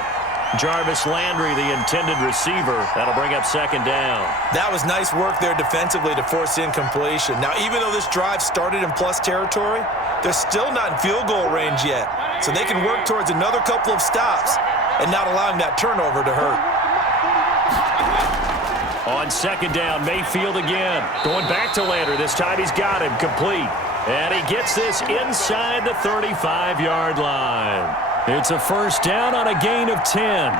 Jarvis Landry, the intended receiver. That'll bring up 2nd down. That was nice work there defensively to force incompletion. Now, even though this drive started in plus territory, they're still not in field goal range yet. So they can work towards another couple of stops and not allowing that turnover to hurt. On 2nd down, Mayfield again. Going back to Landry. This time he's got him complete. And he gets this inside the 35-yard line. It's a 1st down on a gain of 10.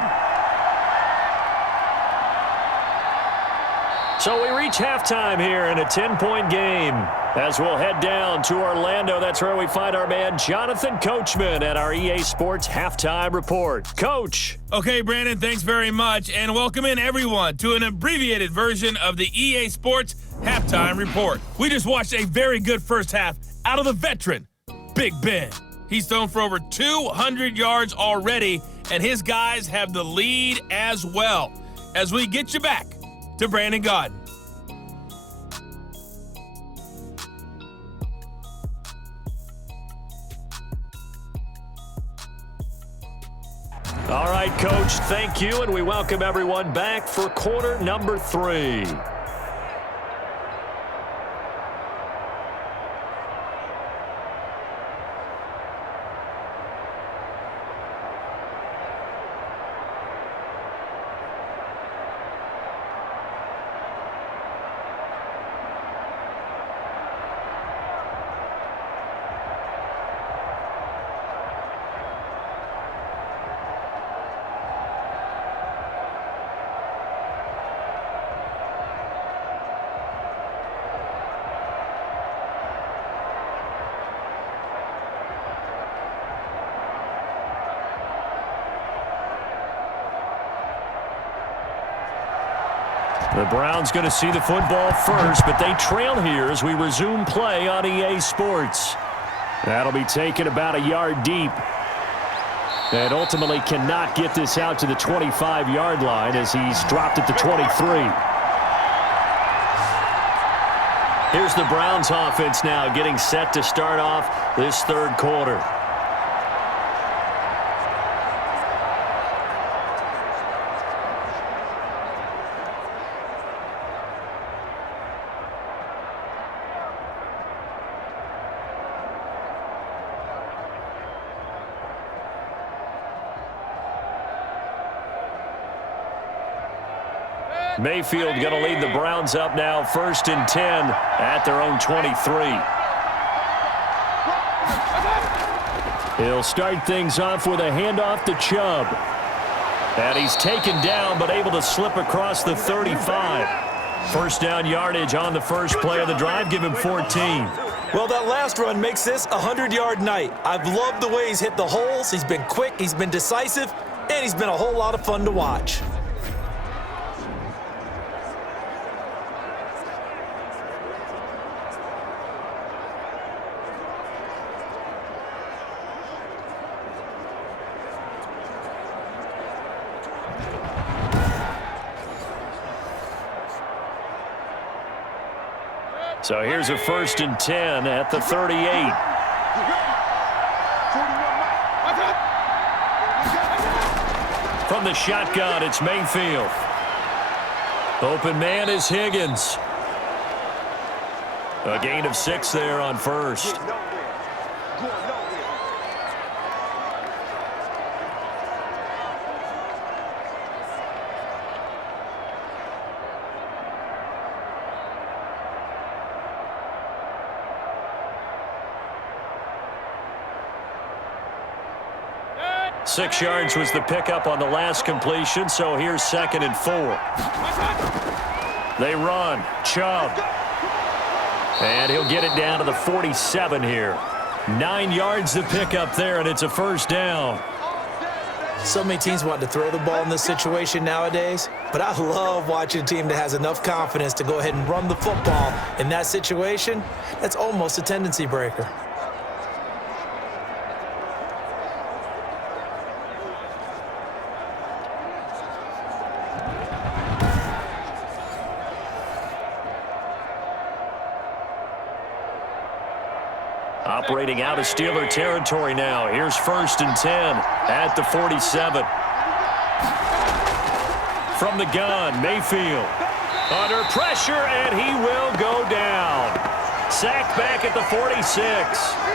So we reach reach halftime here in a 10-point game. As we'll head down to Orlando, that's where we find our man Jonathan Coachman at our EA Sports Halftime Report. Coach. Okay, Brandon, thanks very much, and welcome in everyone to an abbreviated version of the EA Sports Halftime Report. We just watched a very good first half out of the veteran, Big Ben. He's thrown for over 200 yards already, and his guys have the lead as well. As we get you back to Brandon Godden. All right, Coach, thank you, and we welcome everyone back for quarter number 3. The Browns going to see the football first, but they trail here as we resume play on EA Sports. That'll be taken about a yard deep. And ultimately cannot get this out to the 25-yard line as he's dropped at the 23. Here's the Browns offense now getting set to start off this third quarter. Mayfield going to lead the Browns up now, 1st and 10 at their own 23. He'll start things off with a handoff to Chubb. And he's taken down but able to slip across the 35. First down yardage on the first play of the drive, give him 14. Well, that last run makes this a 100-yard night. I've loved the way he's hit the holes. He's been quick, he's been decisive, and he's been a whole lot of fun to watch. So here's a 1st and 10 at the 38. From the shotgun, it's Mayfield. Open man is Higgins. A gain of 6 there on first. Six yards was the pickup on the last completion, so here's 2nd and 4. They run. Chubb. And he'll get it down to the 47 here. 9 yards to pick up there, and it's a first down. So many teams want to throw the ball in this situation nowadays, but I love watching a team that has enough confidence to go ahead and run the football. In that situation, that's almost a tendency breaker. Operating out of Steeler territory now. Here's 1st and 10 at the 47. From the gun, Mayfield. Under pressure, and he will go down. Sacked back at the 46.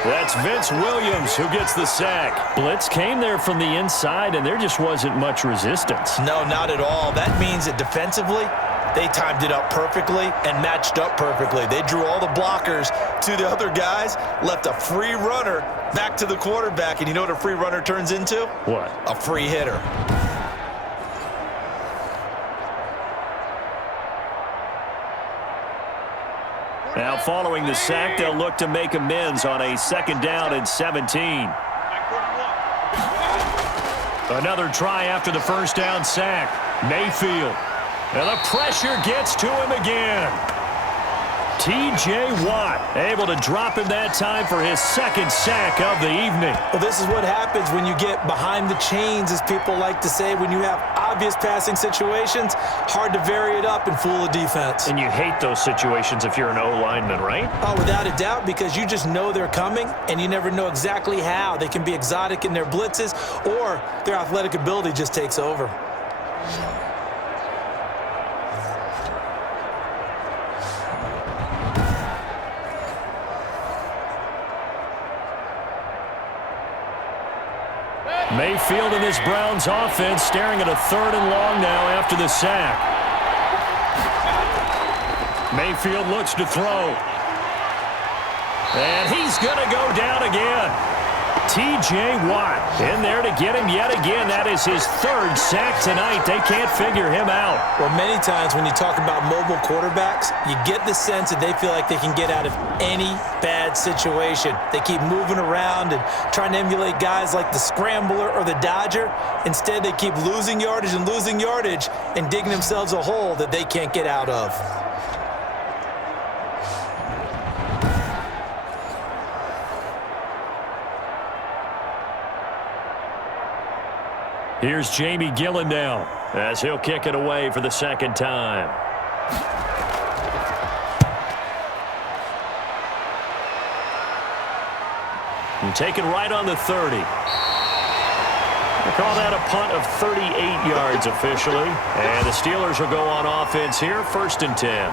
That's Vince Williams who gets the sack. Blitz came there from the inside, and there just wasn't much resistance. No, not at all. That means that defensively, they timed it up perfectly and matched up perfectly. They drew all the blockers to the other guys, left a free runner back to the quarterback, and you know what a free runner turns into? What? A free hitter. Now following the sack, they'll look to make amends on a 2nd down and 17. Another try after the 1st down sack. Mayfield. And the pressure gets to him again. T.J. Watt able to drop him that time for his 2nd sack of the evening. Well, this is what happens when you get behind the chains, as people like to say. When you have obvious passing situations, hard to vary it up and fool a defense. And you hate those situations if you're an O-lineman, right? Oh, without a doubt, because you just know they're coming, and you never know exactly how. They can be exotic in their blitzes, or their athletic ability just takes over. Mayfield and this Browns offense staring at a 3rd and long now after the sack. Mayfield looks to throw. And he's going to go down again. T.J. Watt in there to get him yet again. That is his 3rd sack tonight. They can't figure him out. Well, many times when you talk about mobile quarterbacks, you get the sense that they feel like they can get out of any bad situation. They keep moving around and trying to emulate guys like the Scrambler or the Dodger. Instead, they keep losing yardage and digging themselves a hole that they can't get out of. Here's Jamie Gillen now as he'll kick it away for the 2nd time. And taken right on the 30. They call that a punt of 38 yards officially. And the Steelers will go on offense here, 1st and 10.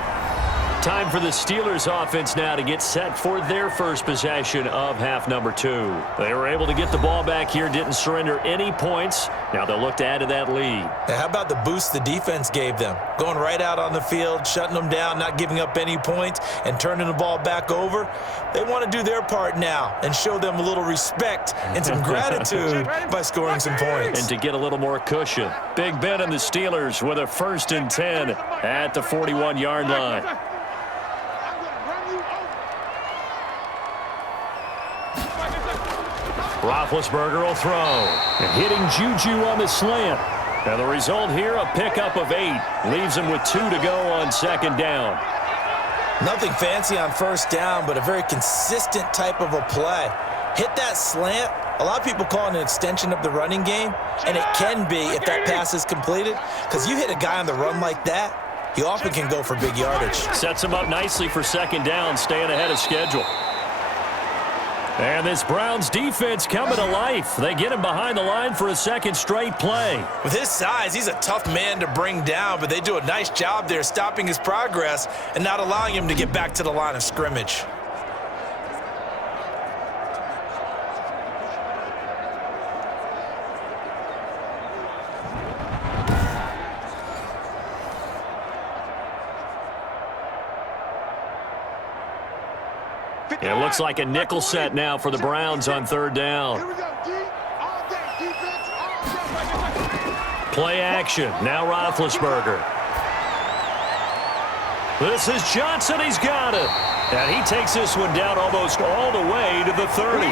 Time for the Steelers offense now to get set for their first possession of half number 2. They were able to get the ball back here, didn't surrender any points. Now they'll look to add to that lead. Now, how about the boost the defense gave them? Going right out on the field, shutting them down, not giving up any points, and turning the ball back over. They want to do their part now and show them a little respect and some gratitude by scoring some points. And to get a little more cushion. Big Ben and the Steelers with a 1st and 10 at the 41-yard line. Roethlisberger will throw. And hitting Juju on the slant. And the result here, a pickup of 8. Leaves him with 2 to go on 2nd down. Nothing fancy on 1st down, but a very consistent type of a play. Hit that slant. A lot of people call it an extension of the running game, and it can be if that pass is completed, because you hit a guy on the run like that, he often can go for big yardage. Sets him up nicely for 2nd down, staying ahead of schedule. And this Browns defense coming to life. They get him behind the line for a 2nd straight play. With his size, he's a tough man to bring down, but they do a nice job there stopping his progress and not allowing him to get back to the line of scrimmage. It looks like a nickel set now for the Browns on 3rd down. Play action. Now Roethlisberger. This is Johnson. He's got it. And he takes this one down almost all the way to the 30.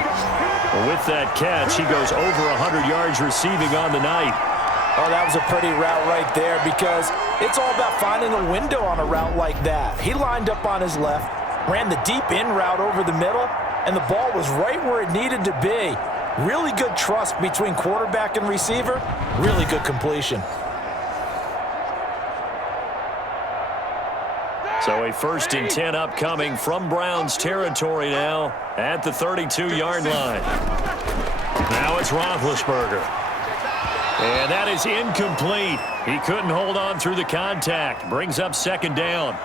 With that catch, he goes over 100 yards receiving on the night. Oh, that was a pretty route right there, because it's all about finding a window on a route like that. He lined up on his left, ran the deep in route over the middle, and the ball was right where it needed to be. Really good trust between quarterback and receiver. Really good completion. So a 1st and 10 upcoming from Browns territory now at the 32-yard line. Now it's Roethlisberger. And that is incomplete. He couldn't hold on through the contact. Brings up 2nd down.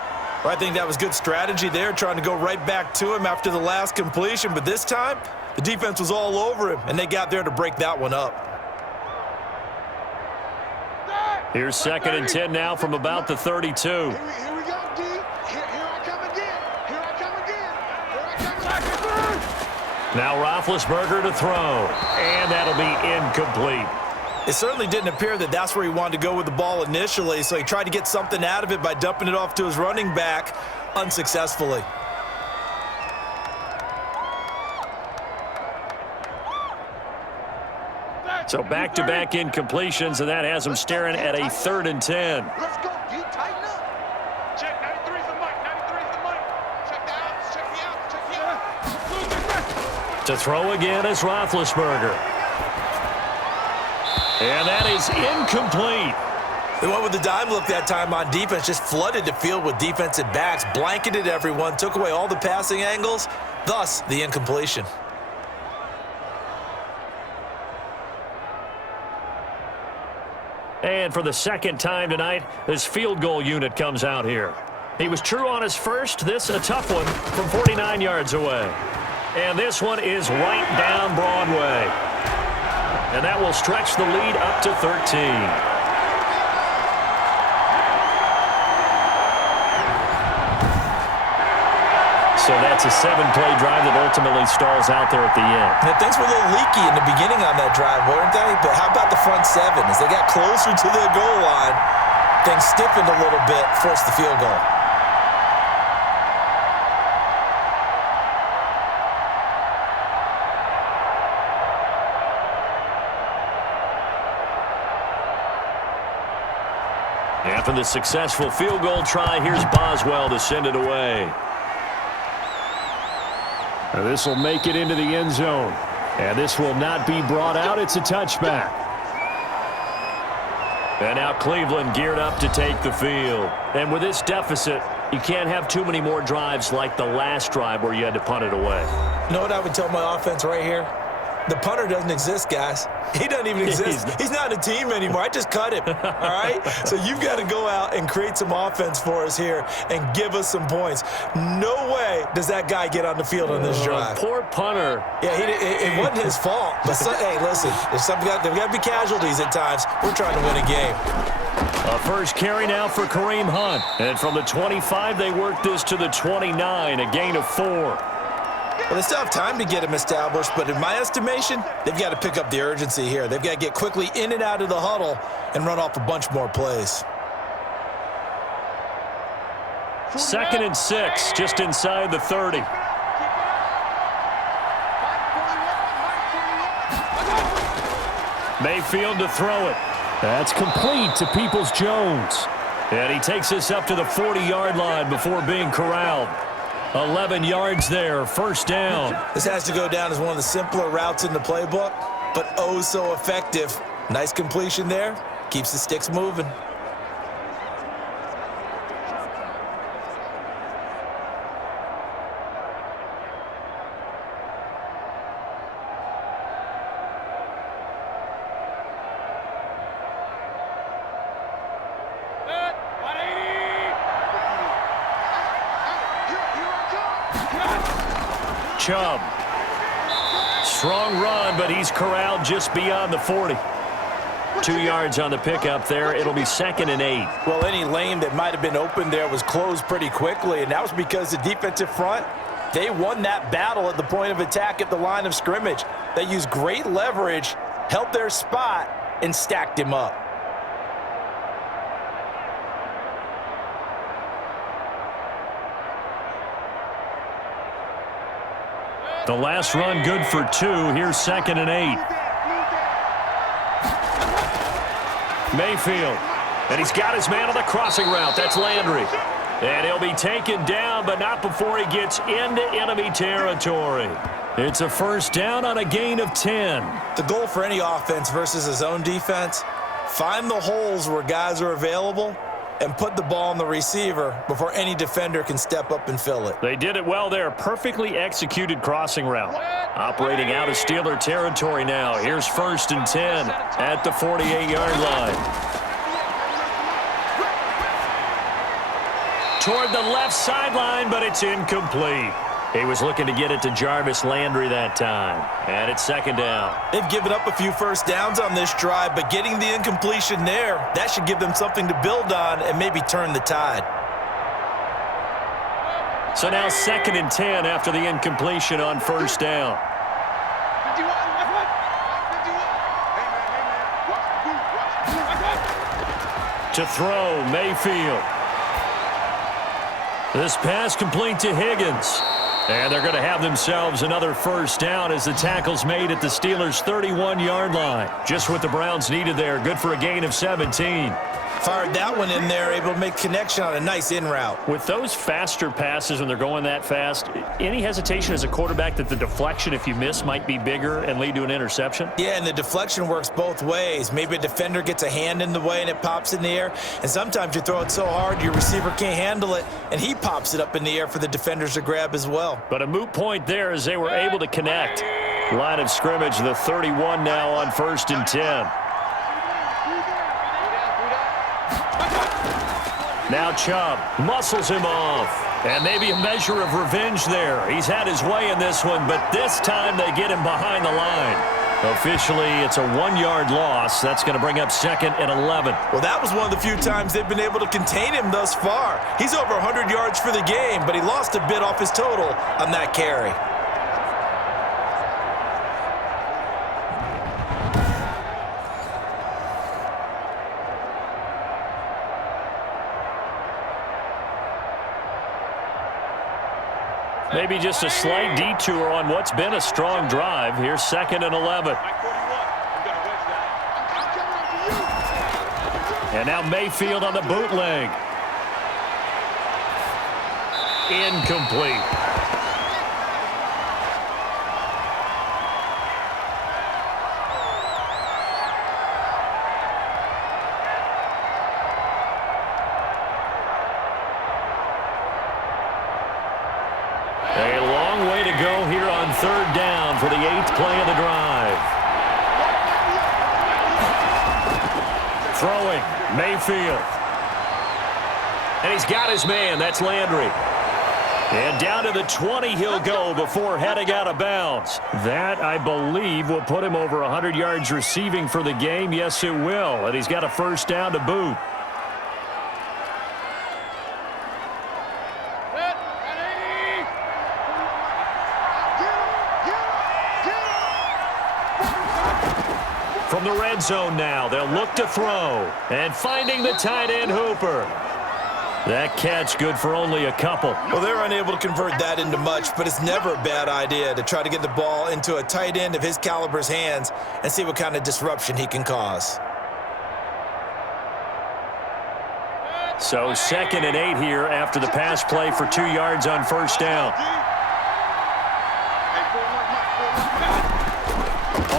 Well, I think that was good strategy there, trying to go right back to him after the last completion. But this time, the defense was all over him, and they got there to break that one up. Here's 2nd and 10 now from about the 32. Here we go, D. Here I come again. Here I come again. Here I come again. Now Roethlisberger to throw. And that'll be incomplete. It certainly didn't appear that that's where he wanted to go with the ball initially, so he tried to get something out of it by dumping it off to his running back unsuccessfully. So back-to-back incompletions, and that has them staring at a 3rd and 10. Let's go, D. Tighten up. Check 93 is the mic. 93 is the mic. Check the outs. Check the outs. Check the outs. To throw again is Roethlisberger. And that is incomplete. They went with the dime look that time on defense, just flooded the field with defensive backs, blanketed everyone, took away all the passing angles, thus the incompletion. And for the second time tonight, this field goal unit comes out here. He was true on his first. This a tough one from 49 yards away. And this one is right down Broadway. And that will stretch the lead up to 13. So that's a 7-play drive that ultimately stalls out there at the end. And things were a little leaky in the beginning on that drive, weren't they? But how about the front seven? As they got closer to the goal line, things stiffened a little bit, forced the field goal. After the successful field goal try, here's Boswell to send it away. This will make it into the end zone. And this will not be brought out. It's a touchback. And now Cleveland geared up to take the field. And with this deficit, you can't have too many more drives like the last drive where you had to punt it away. You know what I would tell my offense right here? The punter doesn't exist, guys. He doesn't even exist. He's not a team anymore. I just cut him, all right? So you've got to go out and create some offense for us here and give us some points. No way does that guy get on the field on this drive. Poor punter. Yeah, it wasn't his fault. But, hey, listen, there's got to be casualties at times. We're trying to win a game. A first carry now for Kareem Hunt. And from the 25, they work this to the 29, a gain of 4. Well, they still have time to get him established, but in my estimation, they've got to pick up the urgency here. They've got to get quickly in and out of the huddle and run off a bunch more plays. 2nd and 6, just inside the 30. Mayfield to throw it. That's complete to Peoples-Jones. And he takes us up to the 40-yard line before being corralled. 11 yards there, first down. This has to go down as one of the simpler routes in the playbook, but oh so effective. Nice completion there. Keeps the sticks moving. Chubb. Strong run, but he's corralled just beyond the 40. 2 yards on the pickup there. It'll be 2nd and 8. Well, any lane that might have been open there was closed pretty quickly, and that was because the defensive front, they won that battle at the point of attack at the line of scrimmage. They used great leverage, held their spot, and stacked him up. The last run good for 2. Here's 2nd and 8. Mayfield. And he's got his man on the crossing route. That's Landry. And he'll be taken down, but not before he gets into enemy territory. It's a first down on a gain of 10. The goal for any offense versus his own defense, find the holes where guys are available and put the ball on the receiver before any defender can step up and fill it. They did it well there. Perfectly executed crossing route. Operating out of Steeler territory now. Here's 1st and 10 at the 48-yard line. Toward the left sideline, but it's incomplete. He was looking to get it to Jarvis Landry that time. And it's 2nd down. They've given up a few first downs on this drive, but getting the incompletion there, that should give them something to build on and maybe turn the tide. So now 2nd and 10 after the incompletion on first down. To throw, Mayfield. This pass complete to Higgins. And they're going to have themselves another first down as the tackle's made at the Steelers' 31-yard line. Just what the Browns needed there. Good for a gain of 17. Fired that one in there, able to make connection on a nice in route. With those faster passes when they're going that fast, any hesitation as a quarterback that the deflection, if you miss, might be bigger and lead to an interception? Yeah, and the deflection works both ways. Maybe a defender gets a hand in the way and it pops in the air, and sometimes you throw it so hard your receiver can't handle it, and he pops it up in the air for the defenders to grab as well. But a moot point there as they were able to connect. Line of scrimmage, the 31 now on 1st and 10. Now Chubb muscles him off. And maybe a measure of revenge there. He's had his way in this one, but this time they get him behind the line. Officially, it's a 1-yard loss. That's going to bring up 2nd and 11. Well, that was one of the few times they've been able to contain him thus far. He's over 100 yards for the game, but he lost a bit off his total on that carry. Maybe just a slight detour on what's been a strong drive. Here's 2nd and 11. And now Mayfield on the bootleg. Incomplete. A long way to go here on 3rd down for the 8th play of the drive. Throwing, Mayfield. And he's got his man. That's Landry. And down to the 20 he'll go before heading out of bounds. That, I believe, will put him over 100 yards receiving for the game. Yes, it will. And he's got a first down to boot. From the red zone now, they'll look to throw. And finding the tight end, Hooper. That catch good for only a couple. Well, they're unable to convert that into much, but it's never a bad idea to try to get the ball into a tight end of his caliber's hands and see what kind of disruption he can cause. So 2nd and 8 here after the pass play for 2 yards on first down.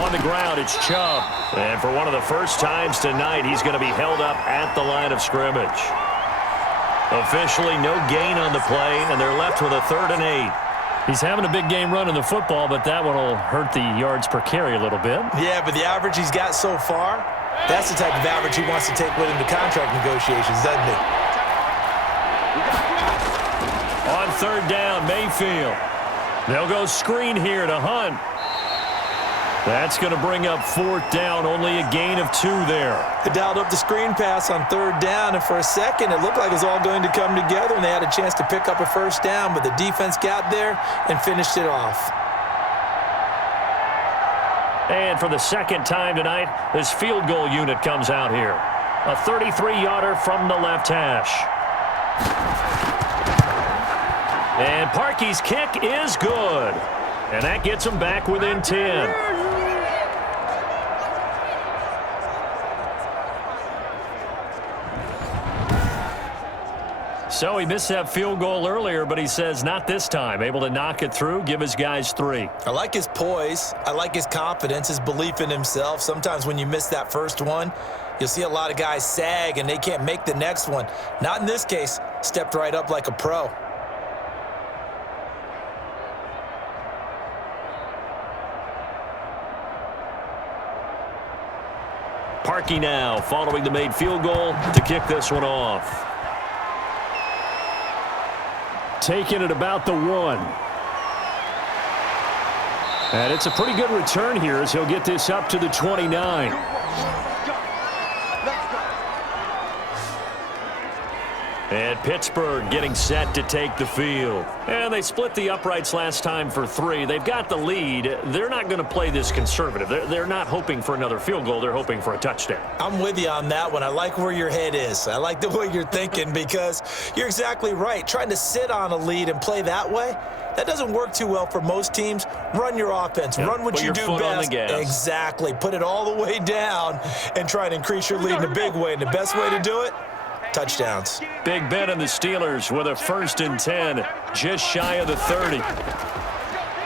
On the ground, it's Chubb. And for one of the first times tonight, he's going to be held up at the line of scrimmage. Officially, no gain on the play, and they're left with a 3rd and 8. He's having a big game running the football, but that one will hurt the yards per carry a little bit. Yeah, but the average he's got so far, that's the type of average he wants to take with him to contract negotiations, doesn't he? On 3rd down, Mayfield. They'll go screen here to Hunt. That's going to bring up 4th down, only a gain of 2 there. They dialed up the screen pass on 3rd down, and for a second it looked like it was all going to come together, and they had a chance to pick up a first down, but the defense got there and finished it off. And for the 2nd time tonight, this field goal unit comes out here. A 33-yarder from the left hash. And Parkey's kick is good. And that gets him back within 10. So he missed that field goal earlier, but he says not this time. Able to knock it through, give his guys 3. I like his poise. I like his confidence, his belief in himself. Sometimes when you miss that first one, you'll see a lot of guys sag and they can't make the next one. Not in this case. Stepped right up like a pro. Parkey now following the made field goal to kick this one off. Taking it about the 1. And it's a pretty good return here as he'll get this up to the 29. And Pittsburgh getting set to take the field. And they split the uprights last time for 3. They've got the lead. They're not going to play this conservative. They're not hoping for another field goal. They're hoping for a touchdown. I'm with you on that one. I like where your head is. I like the way you're thinking because you're exactly right. Trying to sit on a lead and play that way, that doesn't work too well for most teams. Run your offense. Yep. Run what Put you your do foot on the best. gas. Exactly. Put it all the way down and try to increase your lead in a big way. And the best way to do it, touchdowns. Big Ben and the Steelers with a 1st and 10, just shy of the 30.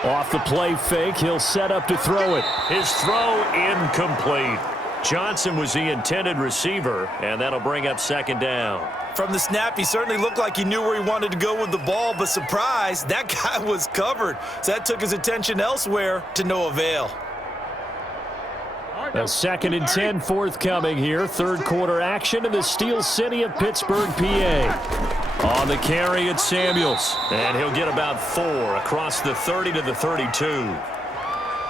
Off the play fake, he'll set up to throw it. His throw incomplete. Johnson was the intended receiver, and that'll bring up 2nd down. From the snap, he certainly looked like he knew where he wanted to go with the ball, but surprise, that guy was covered. So that took his attention elsewhere to no avail. A 2nd and 10 forthcoming here. 3rd quarter action in the Steel City of Pittsburgh, PA. On the carry, it's Samuels. And he'll get about 4 across the 30 to the 32.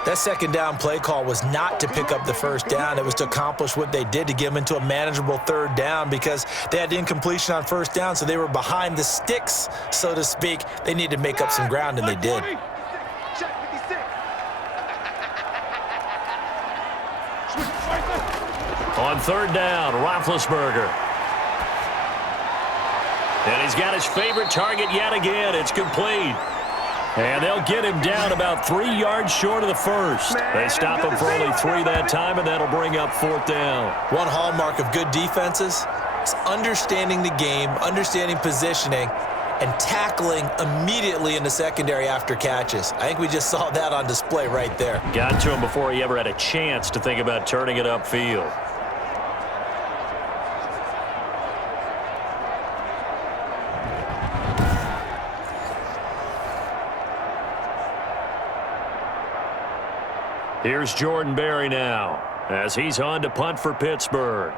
That 2nd down play call was not to pick up the 1st down. It was to accomplish what they did to get them into a manageable 3rd down because they had incompletion on 1st down, so they were behind the sticks, so to speak. They needed to make up some ground, and they did. On 3rd down, Roethlisberger. And he's got his favorite target yet again. It's complete. And they'll get him down about 3 yards short of the 1st. They stop him for only 3 that time, and that'll bring up 4th down. One hallmark of good defenses is understanding the game, understanding positioning, and tackling immediately in the secondary after catches. I think we just saw that on display right there. Got to him before he ever had a chance to think about turning it upfield. Here's Jordan Berry now as he's on to punt for Pittsburgh.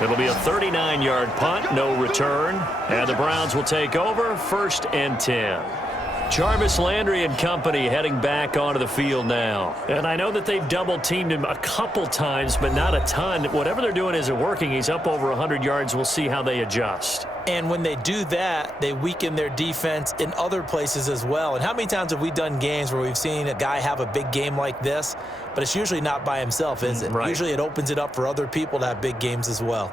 It'll be a 39-yard punt, no return, and the Browns will take over 1st and 10. Jarvis Landry and company heading back onto the field now. And I know that they've double-teamed him a couple times, but not a ton. Whatever they're doing isn't working. He's up over 100 yards. We'll see how they adjust. And when they do that, they weaken their defense in other places as well. And how many times have we done games where we've seen a guy have a big game like this, but it's usually not by himself, is it? Right. Usually it opens it up for other people to have big games as well.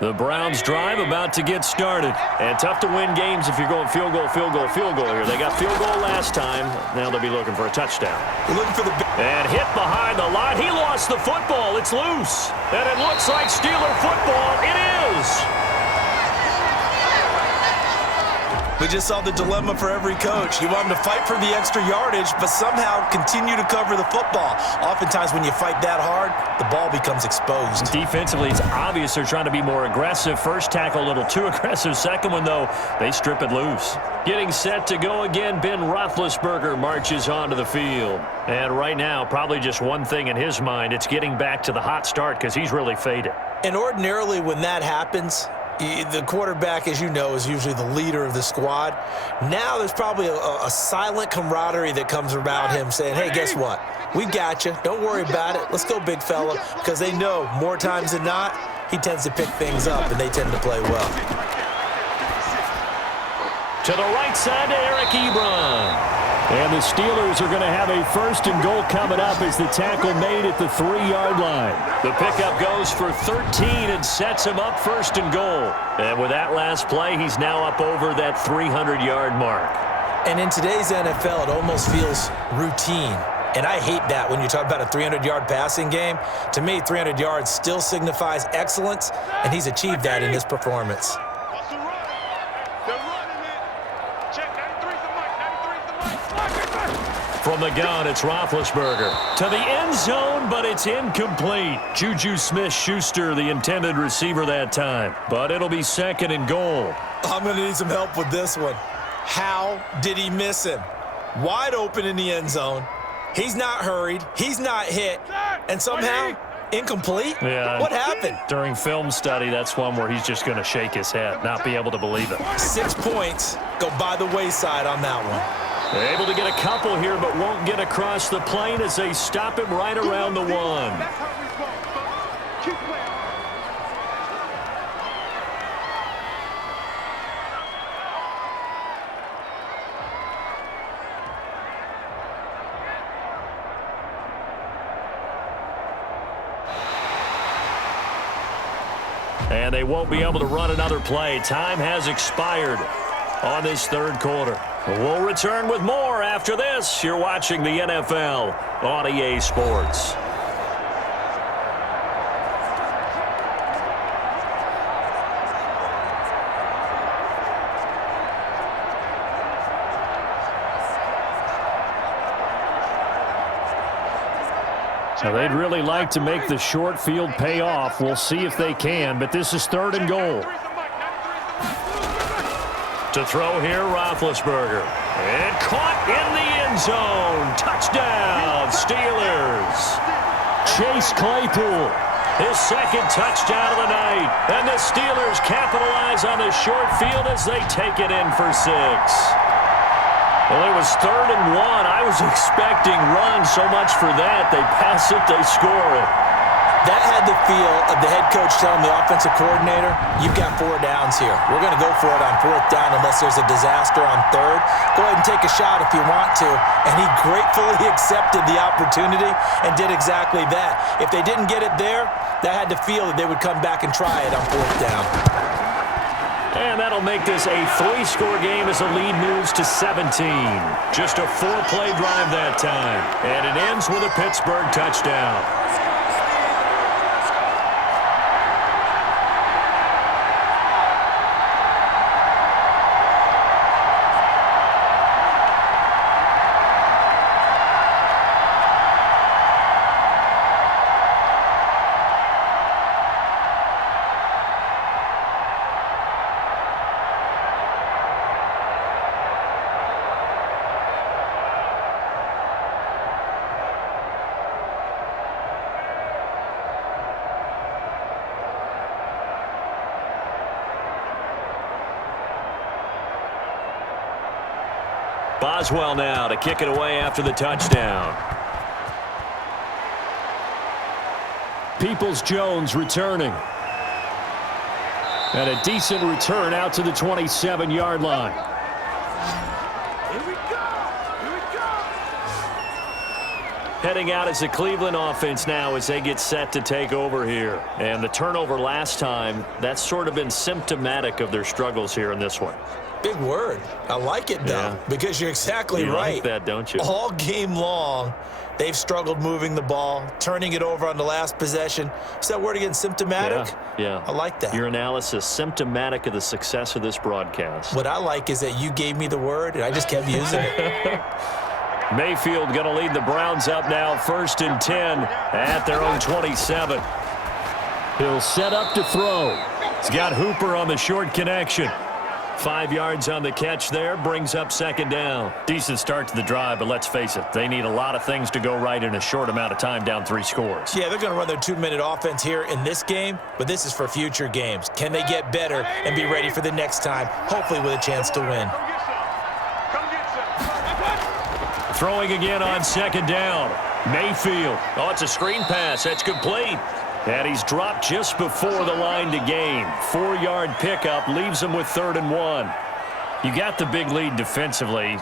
The Browns drive about to get started. And tough to win games if you're going field goal here. They got field goal last time. Now they'll be looking for a touchdown. We're looking for the and hit behind the line. He lost the football. It's loose. And it looks like Steeler football. It is. We just saw the dilemma for every coach. You want them to fight for the extra yardage, but somehow continue to cover the football. Oftentimes when you fight that hard, the ball becomes exposed. Defensively, it's obvious they're trying to be more aggressive. First tackle a little too aggressive. Second one, though, they strip it loose. Getting set to go again, Ben Roethlisberger marches onto the field. And right now, probably just one thing in his mind. It's getting back to the hot start because he's really faded. And ordinarily when that happens, the quarterback, as you know, is usually the leader of the squad. Now there's probably a silent camaraderie that comes around him saying, hey, guess what? We got you. Don't worry about it. Let's go, big fella. Because they know more times than not, he tends to pick things up, and they tend to play well. To the right side to Eric Ebron. And the Steelers are going to have a 1st and goal coming up as the tackle made at the 3-yard line. The pickup goes for 13 and sets him up 1st and goal. And with that last play, he's now up over that 300-yard mark. And in today's NFL, it almost feels routine. And I hate that when you talk about a 300-yard passing game. To me, 300 yards still signifies excellence, and he's achieved that in this performance. From the gun, it's Roethlisberger. To the end zone, but it's incomplete. Juju Smith-Schuster, the intended receiver that time. But it'll be 2nd and goal. I'm going to need some help with this one. How did he miss him? Wide open in the end zone. He's not hurried. He's not hit. And somehow, incomplete? Yeah. What happened? During film study, that's one where he's just going to shake his head, not be able to believe it. 6 points go by the wayside on that one. Able to get a couple here, but won't get across the plane as they stop him right around the 1. That's how we roll, folks. Keep playing. And they won't be able to run another play. Time has expired on this third quarter. We'll return with more after this. You're watching the NFL on EA Sports. Now, they'd really like to make the short field pay off. We'll see if they can, but this is 3rd and goal. To throw here, Roethlisberger. And caught in the end zone. Touchdown, Steelers. Chase Claypool, his 2nd touchdown of the night. And the Steelers capitalize on the short field as they take it in for 6. Well, it was 3rd and 1. I was expecting run so much for that. They pass it, they score it. That had the feel of the head coach telling the offensive coordinator, you've got 4 downs here. We're going to go for it on 4th down unless there's a disaster on 3rd. Go ahead and take a shot if you want to. And he gratefully accepted the opportunity and did exactly that. If they didn't get it there, that had to feel that they would come back and try it on 4th down. And that'll make this a 3-score game as the lead moves to 17. Just a 4-play drive that time. And it ends with a Pittsburgh touchdown. Boswell now to kick it away after the touchdown. Peoples-Jones returning. And a decent return out to the 27-yard line. Here we go. Here we go. Heading out as the Cleveland offense now as they get set to take over here. And the turnover last time, that's sort of been symptomatic of their struggles here in this one. Big word. I like it, though, because you're exactly right. You like that, don't you? All game long, they've struggled moving the ball, turning it over on the last possession. What's that word again, symptomatic? Yeah. I like that. Your analysis, symptomatic of the success of this broadcast. What I like is that you gave me the word, and I just kept using it. Mayfield going to lead the Browns up now, 1st and 10 at their own 27. He'll set up to throw. He's got Hooper on the short connection. 5 yards on the catch there, brings up 2nd down. Decent start to the drive, but let's face it, they need a lot of things to go right in a short amount of time, down 3 scores. Yeah, they're going to run their 2-minute offense here in this game, but this is for future games. Can they get better and be ready for the next time, hopefully with a chance to win? Come get some. Throwing again on 2nd down. Mayfield. Oh, it's a screen pass. That's complete. And he's dropped just before the line to gain. 4-yard pickup leaves him with 3rd and 1. You got the big lead defensively.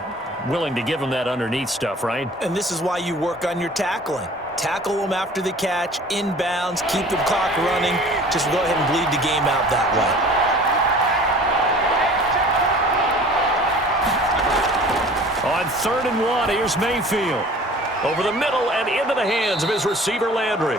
Willing to give him that underneath stuff, right? And this is why you work on your tackling. Tackle them after the catch, inbounds, keep the clock running. Just go ahead and bleed the game out that way. On 3rd and 1, here's Mayfield. Over the middle and into the hands of his receiver, Landry.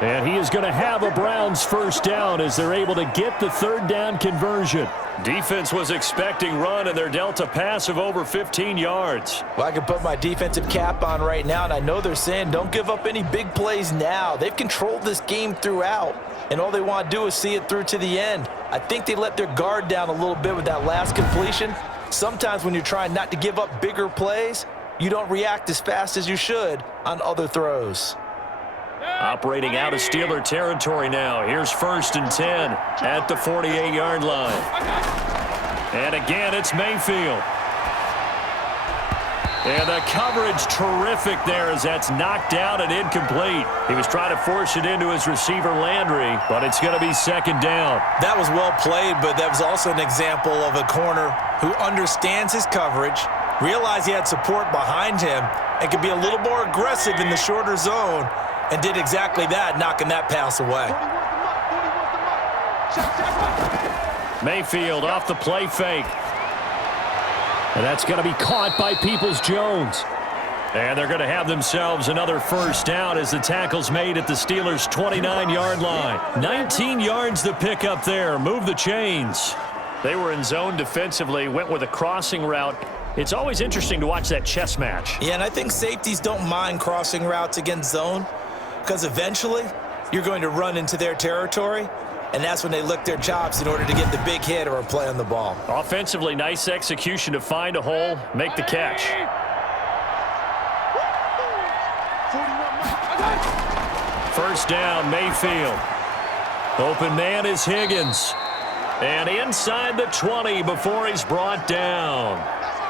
And he is going to have a Browns 1st down as they're able to get the 3rd down conversion. Defense was expecting run, and they're dealt a pass of over 15 yards. Well, I can put my defensive cap on right now, and I know they're saying don't give up any big plays now. They've controlled this game throughout, and all they want to do is see it through to the end. I think they let their guard down a little bit with that last completion. Sometimes when you're trying not to give up bigger plays, you don't react as fast as you should on other throws. Operating out of Steeler territory now. Here's 1st and 10 at the 48-yard line. And again, it's Mayfield. And the coverage terrific there as that's knocked down and incomplete. He was trying to force it into his receiver, Landry, but it's going to be second down. That was well played, but that was also an example of a corner who understands his coverage, realized he had support behind him, and could be a little more aggressive in the shorter zone, and did exactly that, knocking that pass away. Mayfield off the play fake. And that's going to be caught by Peoples-Jones. And they're going to have themselves another first down as the tackle's made at the Steelers' 29-yard line. 19 yards to pick up there. Move the chains. They were in zone defensively, went with a crossing route. It's always interesting to watch that chess match. Yeah, and I think safeties don't mind crossing routes against zone because eventually you're going to run into their territory. And that's when they lick their chops in order to get the big hit or a play on the ball. Offensively, nice execution to find a hole, make the catch. First down, Mayfield. Open man is Higgins. And inside the 20 before he's brought down.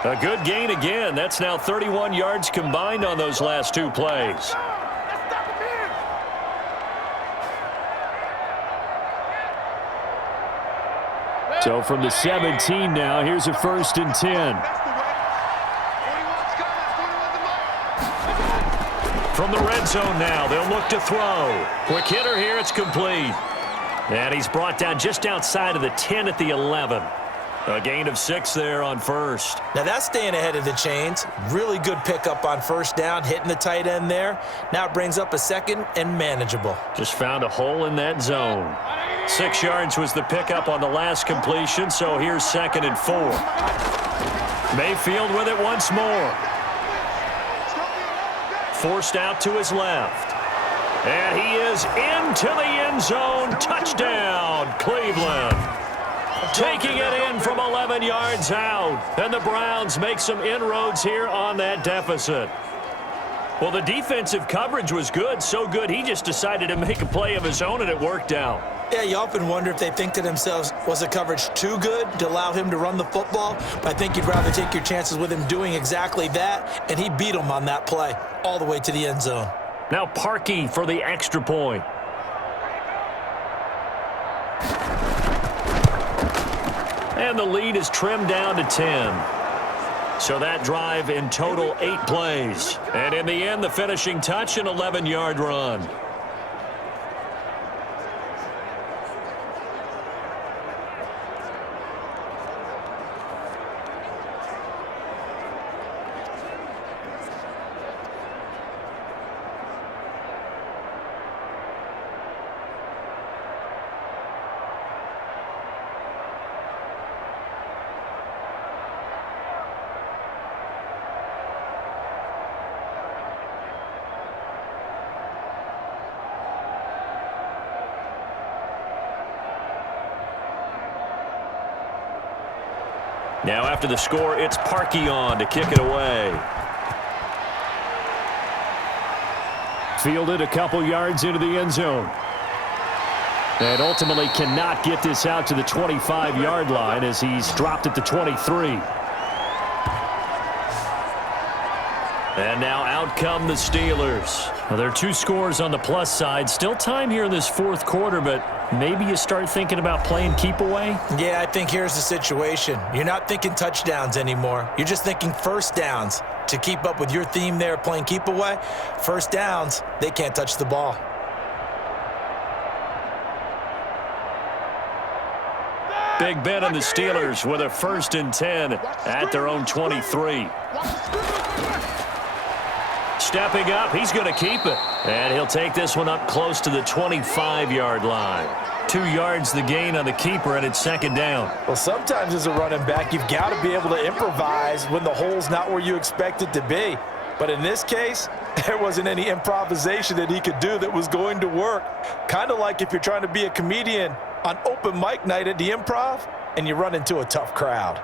A good gain again. That's now 31 yards combined on those last two plays. So from the 17 now, here's a 1st and 10. From the red zone now, they'll look to throw. Quick hitter here, it's complete. And he's brought down just outside of the 10 at the 11. A gain of 6 there on first. Now that's staying ahead of the chains. Really good pickup on first down, hitting the tight end there. Now it brings up a second and manageable. Just found a hole in that zone. 6 yards was the pickup on the last completion, so here's 2nd and 4. Mayfield with it once more. Forced out to his left. And he is into the end zone. Touchdown, Cleveland. Taking it in from 11 yards out. And the Browns make some inroads here on that deficit. Well, the defensive coverage was good, so good he just decided to make a play of his own, and it worked out. Yeah, you often wonder if they think to themselves, was the coverage too good to allow him to run the football? But I think you'd rather take your chances with him doing exactly that, and he beat him on that play all the way to the end zone. Now Parkey for the extra point. And the lead is trimmed down to 10. So that drive in total 8 plays. And in the end, the finishing touch, an 11-yard run. Now after the score, it's Parkey on to kick it away. Fielded a couple yards into the end zone. And ultimately cannot get this out to the 25-yard line as he's dropped at the 23. And now out come the Steelers. Well, there are 2 scores on the plus side. Still time here in this 4th quarter, but maybe you start thinking about playing keep away? Yeah, I think here's the situation. You're not thinking touchdowns anymore. You're just thinking first downs. To keep up with your theme there, playing keep away, first downs, they can't touch the ball. Big Ben and the Steelers with a 1st and 10 at their own 23. Stepping up, he's going to keep it. And he'll take this one up close to the 25-yard line. 2 yards the gain on the keeper, and it's 2nd down. Well, sometimes as a running back, you've got to be able to improvise when the hole's not where you expect it to be. But in this case, there wasn't any improvisation that he could do that was going to work. Kind of like if you're trying to be a comedian on open mic night at the Improv and you run into a tough crowd.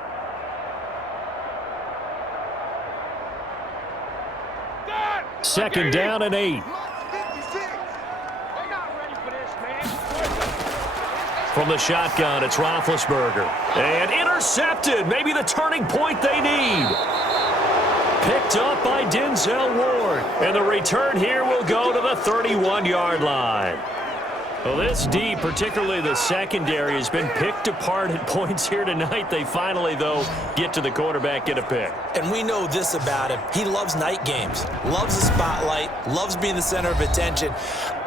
Second down and 8. From the shotgun, it's Roethlisberger. And intercepted. Maybe the turning point they need. Picked up by Denzel Ward. And the return here will go to the 31-yard line. Well, this D, particularly the secondary, has been picked apart at points here tonight. They finally, though, get to the quarterback, get a pick. And we know this about him. He loves night games, loves the spotlight, loves being the center of attention.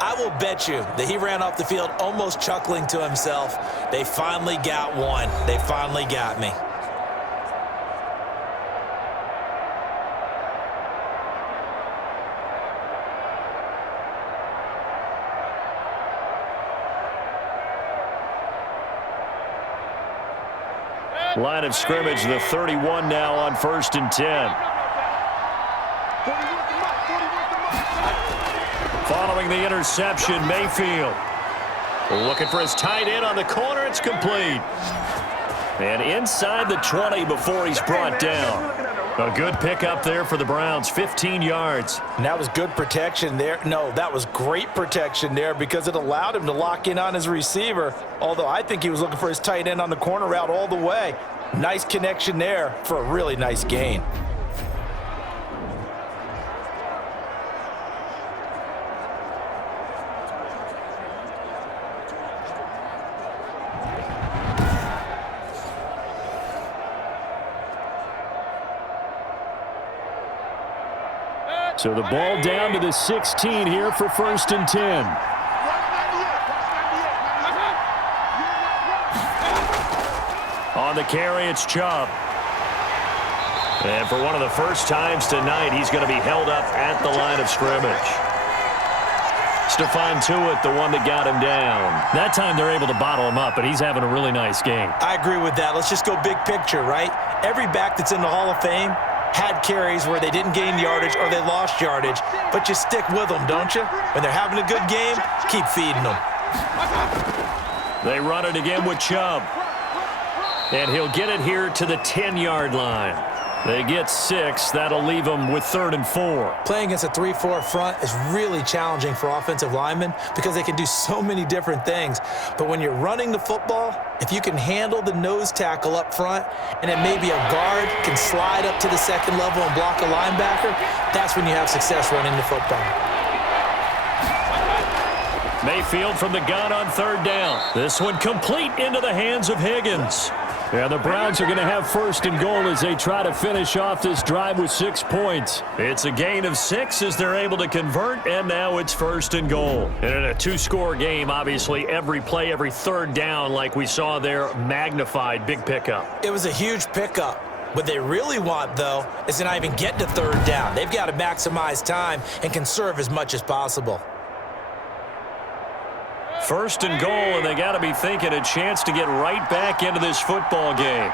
I will bet you that he ran off the field almost chuckling to himself. They finally got one. They finally got me. Line of scrimmage, the 31 now on 1st and 10. Following the interception, Mayfield looking for his tight end on the corner. It's complete. And inside the 20 before he's brought down. A good pickup there for the Browns, 15 yards. And that was good protection there. No, that was great protection there because it allowed him to lock in on his receiver. Although I think he was looking for his tight end on the corner route all the way. Nice connection there for a really nice gain. So the ball down to the 16 here for 1st and 10. On the carry, it's Chubb. And for one of the first times tonight, he's going to be held up at the line of scrimmage. Stephon Tuitt, the one that got him down. That time they're able to bottle him up, but he's having a really nice game. I agree with that. Let's just go big picture, right? Every back that's in the Hall of Fame had carries where they didn't gain yardage or they lost yardage, but you stick with them, don't you? When they're having a good game, keep feeding them. They run it again with Chubb. And he'll get it here to the 10-yard line. They get 6. That'll leave them with 3rd and 4. Playing against a 3-4 front is really challenging for offensive linemen because they can do so many different things. But when you're running the football, if you can handle the nose tackle up front and then maybe a guard can slide up to the second level and block a linebacker, that's when you have success running the football. Mayfield from the gun on 3rd down. This one complete into the hands of Higgins. Yeah, the Browns are going to have 1st and goal as they try to finish off this drive with 6 points. It's a gain of 6 as they're able to convert, and now it's 1st and goal. And in a 2-score game, obviously, every play, every 3rd down, like we saw there, magnified, big pickup. It was a huge pickup. What they really want, though, is to not even get to 3rd down. They've got to maximize time and conserve as much as possible. 1st and goal, and they got to be thinking a chance to get right back into this football game.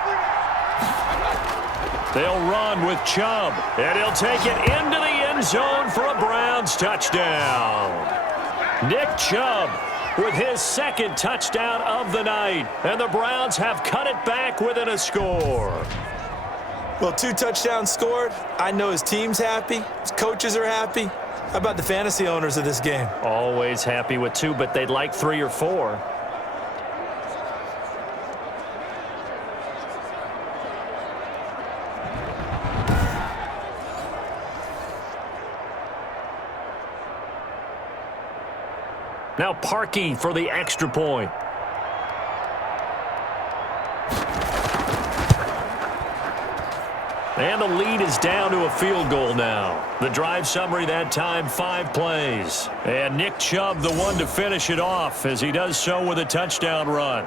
They'll run with Chubb, and he'll take it into the end zone for a Browns touchdown. Nick Chubb with his 2nd touchdown of the night, and the Browns have cut it back within a score. Well, 2 touchdowns scored. I know his team's happy. His coaches are happy. How about the fantasy owners of this game? Always happy with 2, but they'd like 3 or 4. Now Parkey for the extra point. And the lead is down to a field goal now. The drive summary that time, 5 plays. And Nick Chubb, the one to finish it off, as he does so with a touchdown run.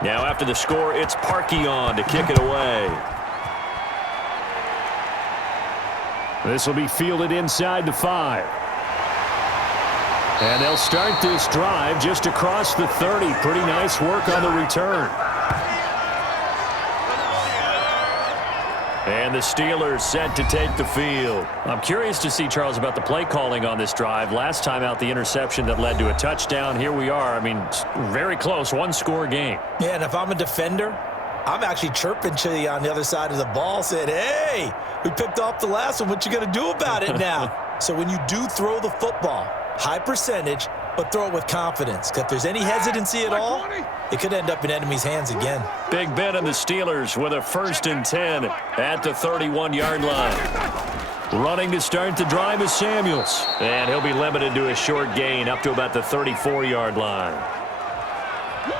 Now after the score, it's Parkey on to kick it away. This will be fielded inside the 5. And they'll start this drive just across the 30. Pretty nice work on the return. And the Steelers set to take the field. I'm curious to see, Charles, about the play calling on this drive. Last time out, the interception that led to a touchdown. Here we are. I mean, very close, one-score game. Yeah, and if I'm a defender, I'm actually chirping to you on the other side of the ball, saying, hey, we picked off the last one. What you going to do about it now? So when you do throw the football, high percentage, but throw it with confidence. Because if there's any hesitancy at all, it could end up in enemy's hands again. Big Ben and the Steelers with a 1st and 10 at the 31-yard line. Running to start the drive is Samuels. And he'll be limited to a short gain up to about the 34-yard line.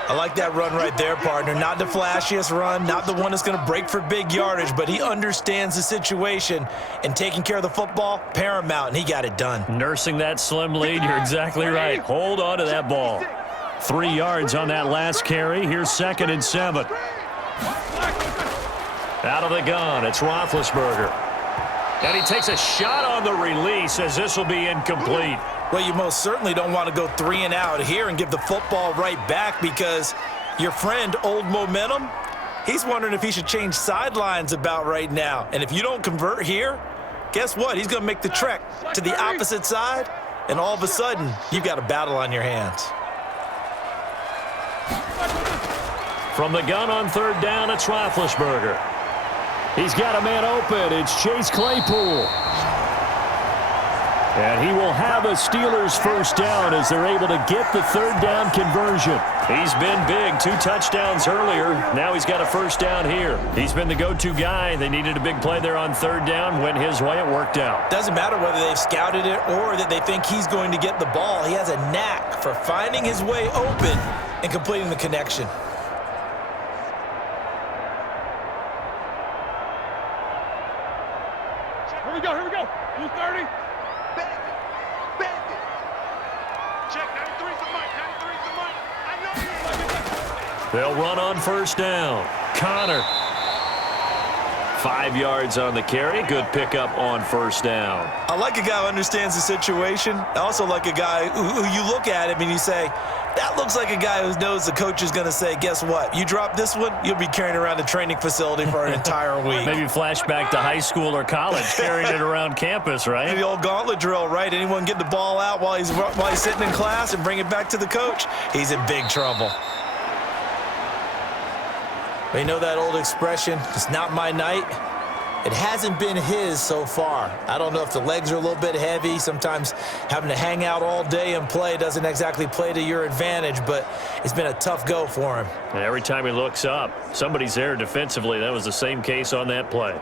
I like that run right there, partner. Not the flashiest run, not the one that's going to break for big yardage, but he understands the situation, and taking care of the football, paramount, and he got it done. Nursing that slim lead, you're exactly right. Hold on to that ball. 3 yards on that last carry. Here's 2nd and 7. Out of the gun, it's Roethlisberger. And he takes a shot on the release as this will be incomplete. Well, you most certainly don't want to go 3 and out here and give the football right back, because your friend, Old Momentum, he's wondering if he should change sidelines about right now. And if you don't convert here, guess what? He's going to make the trek to the opposite side, and all of a sudden, you've got a battle on your hands. From the gun on 3rd down, it's Roethlisberger. He's got a man open. It's Chase Claypool. And he will have a Steelers 1st down as they're able to get the 3rd down conversion. He's been big, 2 touchdowns earlier. Now he's got a 1st down here. He's been the go-to guy. They needed a big play there on 3rd down. Went his way. It worked out. Doesn't matter whether they've scouted it or that they think he's going to get the ball. He has a knack for finding his way open and completing the connection. Here we go, here we go. You 30. Check, 93's the mic, 93's the mic. I know you. They'll run on 1st down. Connor. 5 yards on the carry. Good pickup on 1st down. I like a guy who understands the situation. I also like a guy who you look at him and you say, that looks like a guy who knows the coach is going to say, guess what? You drop this one, you'll be carrying around the training facility for an entire week. Maybe flashback to high school or college, carrying it around campus, right? The old gauntlet drill, right? Anyone get the ball out while he's sitting in class and bring it back to the coach? He's in big trouble. But you know that old expression, it's not my night? It hasn't been his so far. I don't know if the legs are a little bit heavy. Sometimes having to hang out all day and play doesn't exactly play to your advantage, but it's been a tough go for him. And every time he looks up, somebody's there defensively. That was the same case on that play.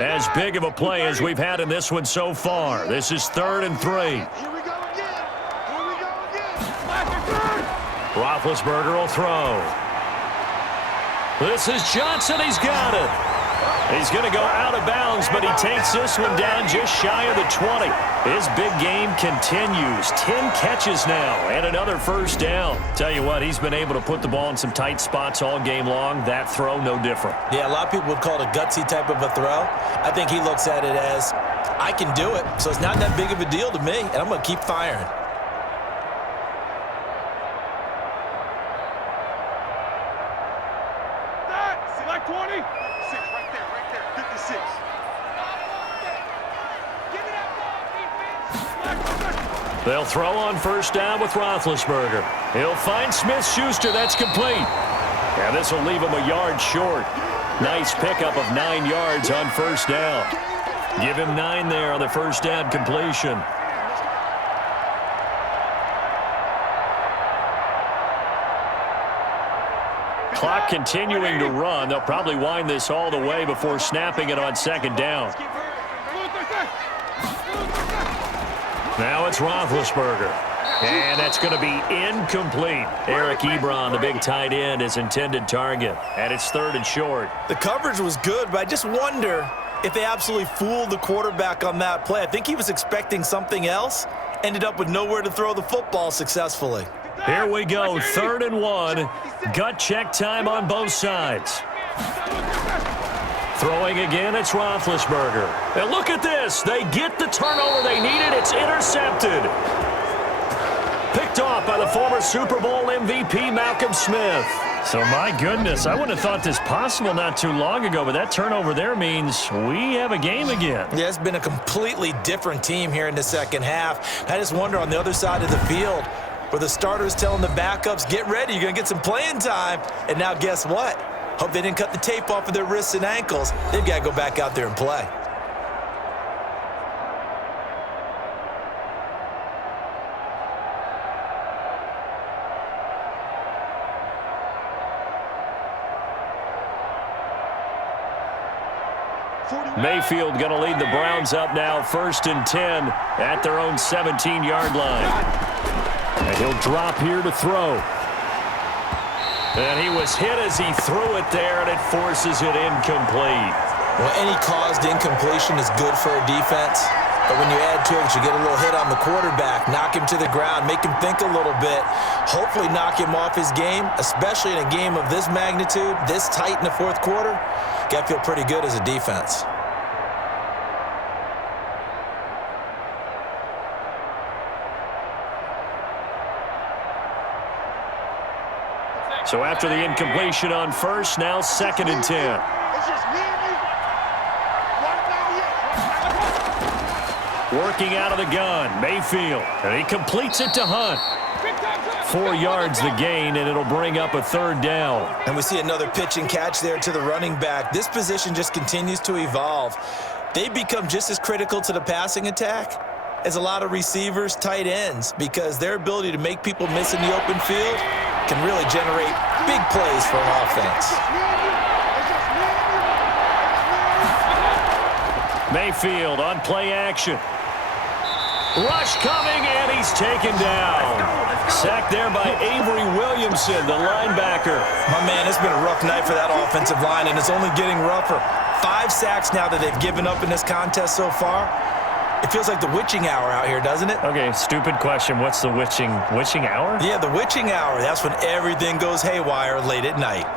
As big of a play as we've had in this one so far. This is 3rd and 3. Here we go again. Here we go again. Roethlisberger will throw. This is Johnson. He's got it. He's going to go out of bounds, but he takes this one down just shy of the 20. His big game continues. 10 catches now and another 1st down. Tell you what, he's been able to put the ball in some tight spots all game long. That throw, no different. Yeah, a lot of people would call it a gutsy type of a throw. I think he looks at it as, I can do it, so it's not that big of a deal to me, and I'm going to keep firing. Select 20. 6 right there, 56. They'll throw on 1st down with Roethlisberger. He'll find Smith-Schuster. That's complete. And this will leave him a yard short. Nice pickup of 9 yards on 1st down. Give him 9 there on the 1st down completion. Clock continuing to run. They'll probably wind this all the way before snapping it on 2nd down. Now it's Roethlisberger. And that's going to be incomplete. Eric Ebron, the big tight end, his intended target. And it's 3rd and short. The coverage was good, but I just wonder if they absolutely fooled the quarterback on that play. I think he was expecting something else. Ended up with nowhere to throw the football successfully. Here we go, 3rd and 1. Gut check time on both sides. Throwing again, it's Roethlisberger. And look at this. They get the turnover they needed. It's intercepted. Picked off by the former Super Bowl MVP, Malcolm Smith. So, my goodness, I wouldn't have thought this possible not too long ago, but that turnover there means we have a game again. Yeah, it's been a completely different team here in the second half. I just wonder on the other side of the field where the starters telling the backups, get ready, you're going to get some playing time. And now guess what? Hope they didn't cut the tape off of their wrists and ankles. They've got to go back out there and play. Mayfield going to lead the Browns up now, 1st and 10 at their own 17-yard line. And he'll drop here to throw. And he was hit as he threw it there, and it forces it incomplete. Well, any caused incompletion is good for a defense. But when you add to it, you get a little hit on the quarterback, knock him to the ground, make him think a little bit, hopefully knock him off his game, especially in a game of this magnitude, this tight in the fourth quarter. Got to feel pretty good as a defense. So after the incompletion on first, now 2nd and 10. Working out of the gun, Mayfield, and he completes it to Hunt. 4 yards the gain, and it'll bring up a 3rd down. And we see another pitch and catch there to the running back. This position just continues to evolve. They become just as critical to the passing attack as a lot of receivers, tight ends, because their ability to make people miss in the open field can really generate big plays for an offense. Mayfield on play action. Rush coming, and he's taken down. Sacked there by Avery Williamson, the linebacker. My man, it's been a rough night for that offensive line, and it's only getting rougher. 5 sacks now that they've given up in this contest so far. It feels like the witching hour out here, doesn't it? Okay, stupid question. What's the witching hour? Yeah, the witching hour. That's when everything goes haywire late at night.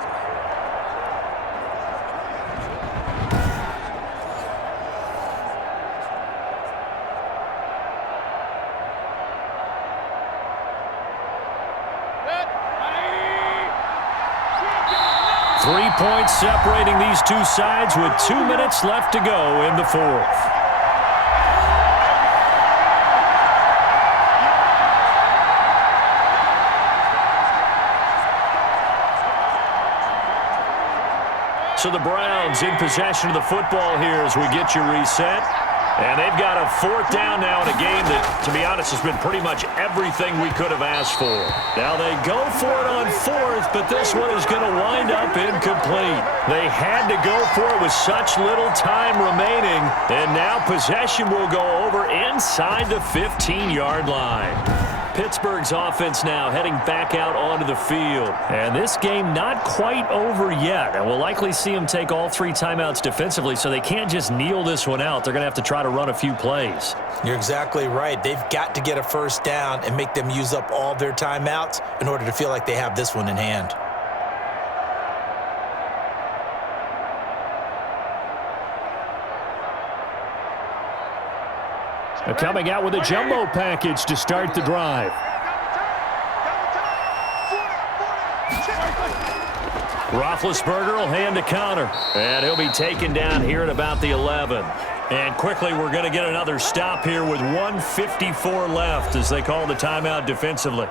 Three points separating these two sides with 2 minutes left to go in the fourth. So the Browns in possession of the football here as we get you reset. And they've got a 4th down now in a game that, to be honest, has been pretty much everything we could have asked for. Now they go for it on 4th, but this one is going to wind up incomplete. They had to go for it with such little time remaining, and now possession will go over inside the 15-yard line. Pittsburgh's offense now heading back out onto the field. And this game not quite over yet. And we'll likely see them take all 3 timeouts defensively, so they can't just kneel this one out. They're going to have to try to run a few plays. You're exactly right. They've got to get a 1st down and make them use up all their timeouts in order to feel like they have this one in hand. They're coming out with a jumbo package to start the drive. Roethlisberger will hand to Connor, and he'll be taken down here at about the 11. And quickly, we're going to get another stop here with 1:54 left as they call the timeout defensively.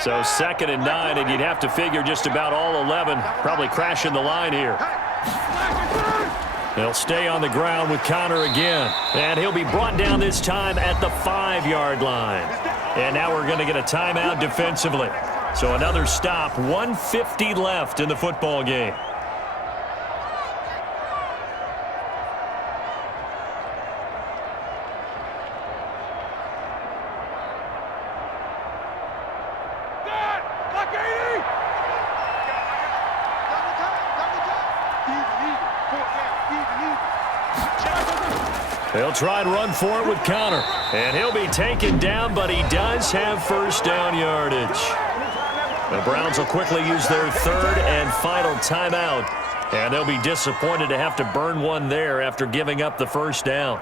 So 2nd and 9, and you'd have to figure just about all 11 probably crashing the line here. They'll stay on the ground with Connor again. And he'll be brought down this time at the 5-yard line. And now we're going to get a timeout defensively. So another stop, 1:50 left in the football game. They'll try and run for it with Connor. And he'll be taken down, but he does have first down yardage. The Browns will quickly use their third and final timeout. And they'll be disappointed to have to burn one there after giving up the first down.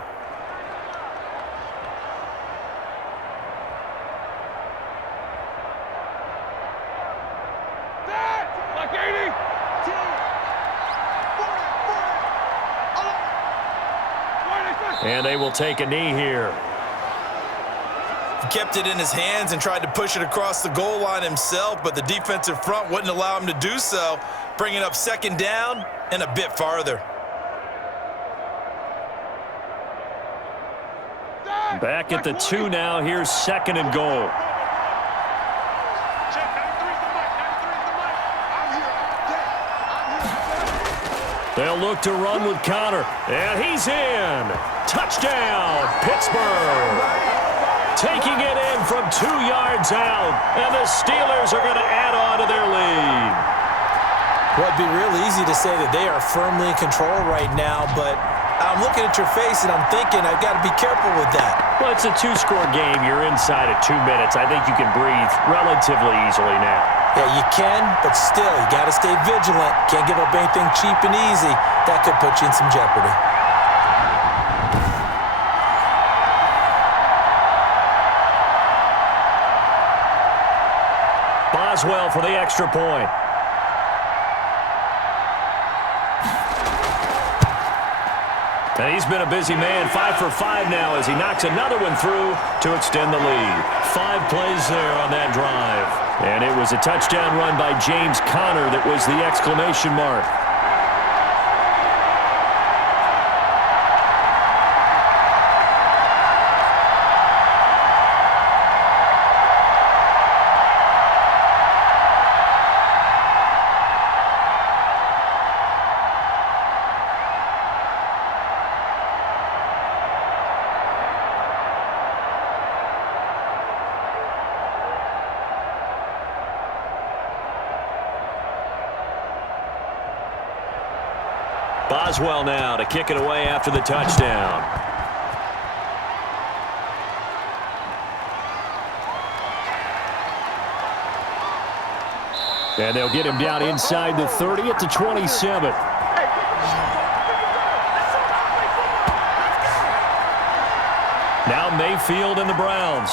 And they will take a knee here. He kept it in his hands and tried to push it across the goal line himself, but the defensive front wouldn't allow him to do so, bringing up second down and a bit farther. Back at the 2 now. Here's second and goal. They'll look to run with Connor, and he's in. Touchdown, Pittsburgh. Taking it in from 2 yards out, and the Steelers are going to add on to their lead. Well, it'd be real easy to say that they are firmly in control right now, but I'm looking at your face and I'm thinking I've got to be careful with that. Well, it's a 2-score game. You're inside at 2 minutes. I think you can breathe relatively easily now. Yeah, you can, but still, you got to stay vigilant. Can't give up anything cheap and easy. That could put you in some jeopardy. Boswell for the extra point. And he's been a busy man, 5 for 5 now as he knocks another one through to extend the lead. 5 plays there on that drive. And it was a touchdown run by James Conner that was the exclamation mark. Boswell now to kick it away after the touchdown. And they'll get him down inside the 30 at the 27. Now Mayfield and the Browns.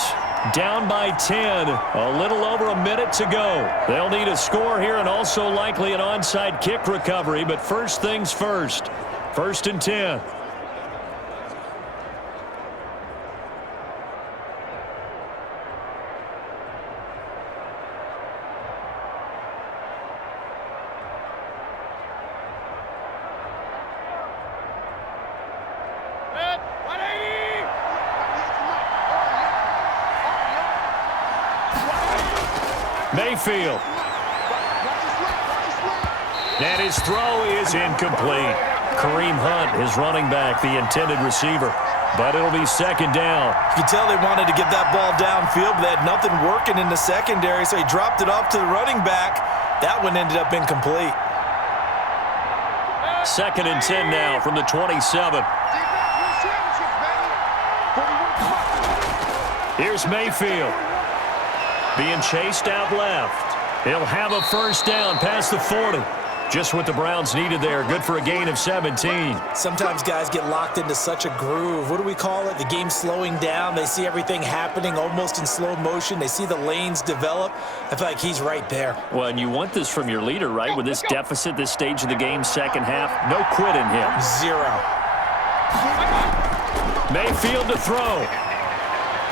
Down by 10, a little over a minute to go. They'll need a score here and also likely an onside kick recovery, but first things first. 1st and 10. Mayfield. And his throw is incomplete. Kareem Hunt, his running back, the intended receiver. But it'll be second down. You can tell they wanted to get that ball downfield, but they had nothing working in the secondary, so he dropped it off to the running back. That one ended up incomplete. 2nd and 10 now from the 27. Here's Mayfield. Being chased out left. He'll have a first down past the 40. Just what the Browns needed there. Good for a gain of 17. Sometimes guys get locked into such a groove. What do we call it? The game's slowing down. They see everything happening almost in slow motion. They see the lanes develop. I feel like he's right there. Well, and you want this from your leader, right? With this deficit, this stage of the game, second half, no quit in him. 0. Mayfield to throw.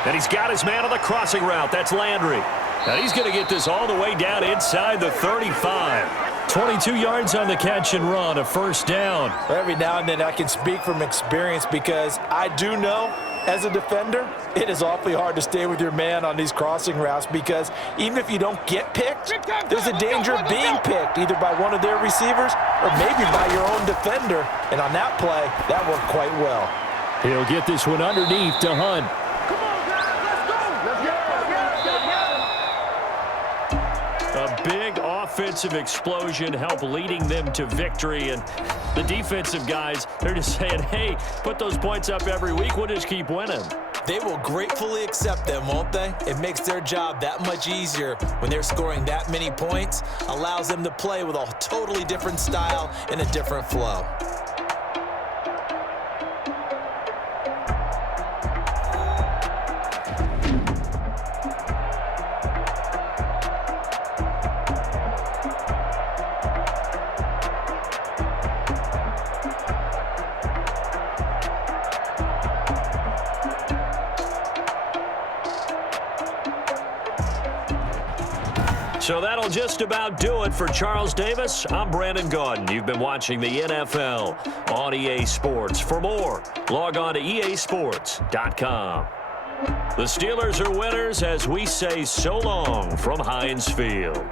And he's got his man on the crossing route. That's Landry. And he's going to get this all the way down inside the 35. 22 yards on the catch and run, a first down. Every now and then I can speak from experience because I do know as a defender, it is awfully hard to stay with your man on these crossing routes because even if you don't get picked, there's a danger of being picked either by one of their receivers or maybe by your own defender. And on that play, that worked quite well. He'll get this one underneath to Hunt. A big offensive explosion help leading them to victory. And the defensive guys, they're just saying, hey, put those points up every week. We'll just keep winning. They will gratefully accept them, won't they? It makes their job that much easier when they're scoring that many points, allows them to play with a totally different style and a different flow. So that'll just about do it for Charles Davis. I'm Brandon Gaudin. You've been watching the NFL on EA Sports. For more, log on to easports.com. The Steelers are winners as we say so long from Heinz Field.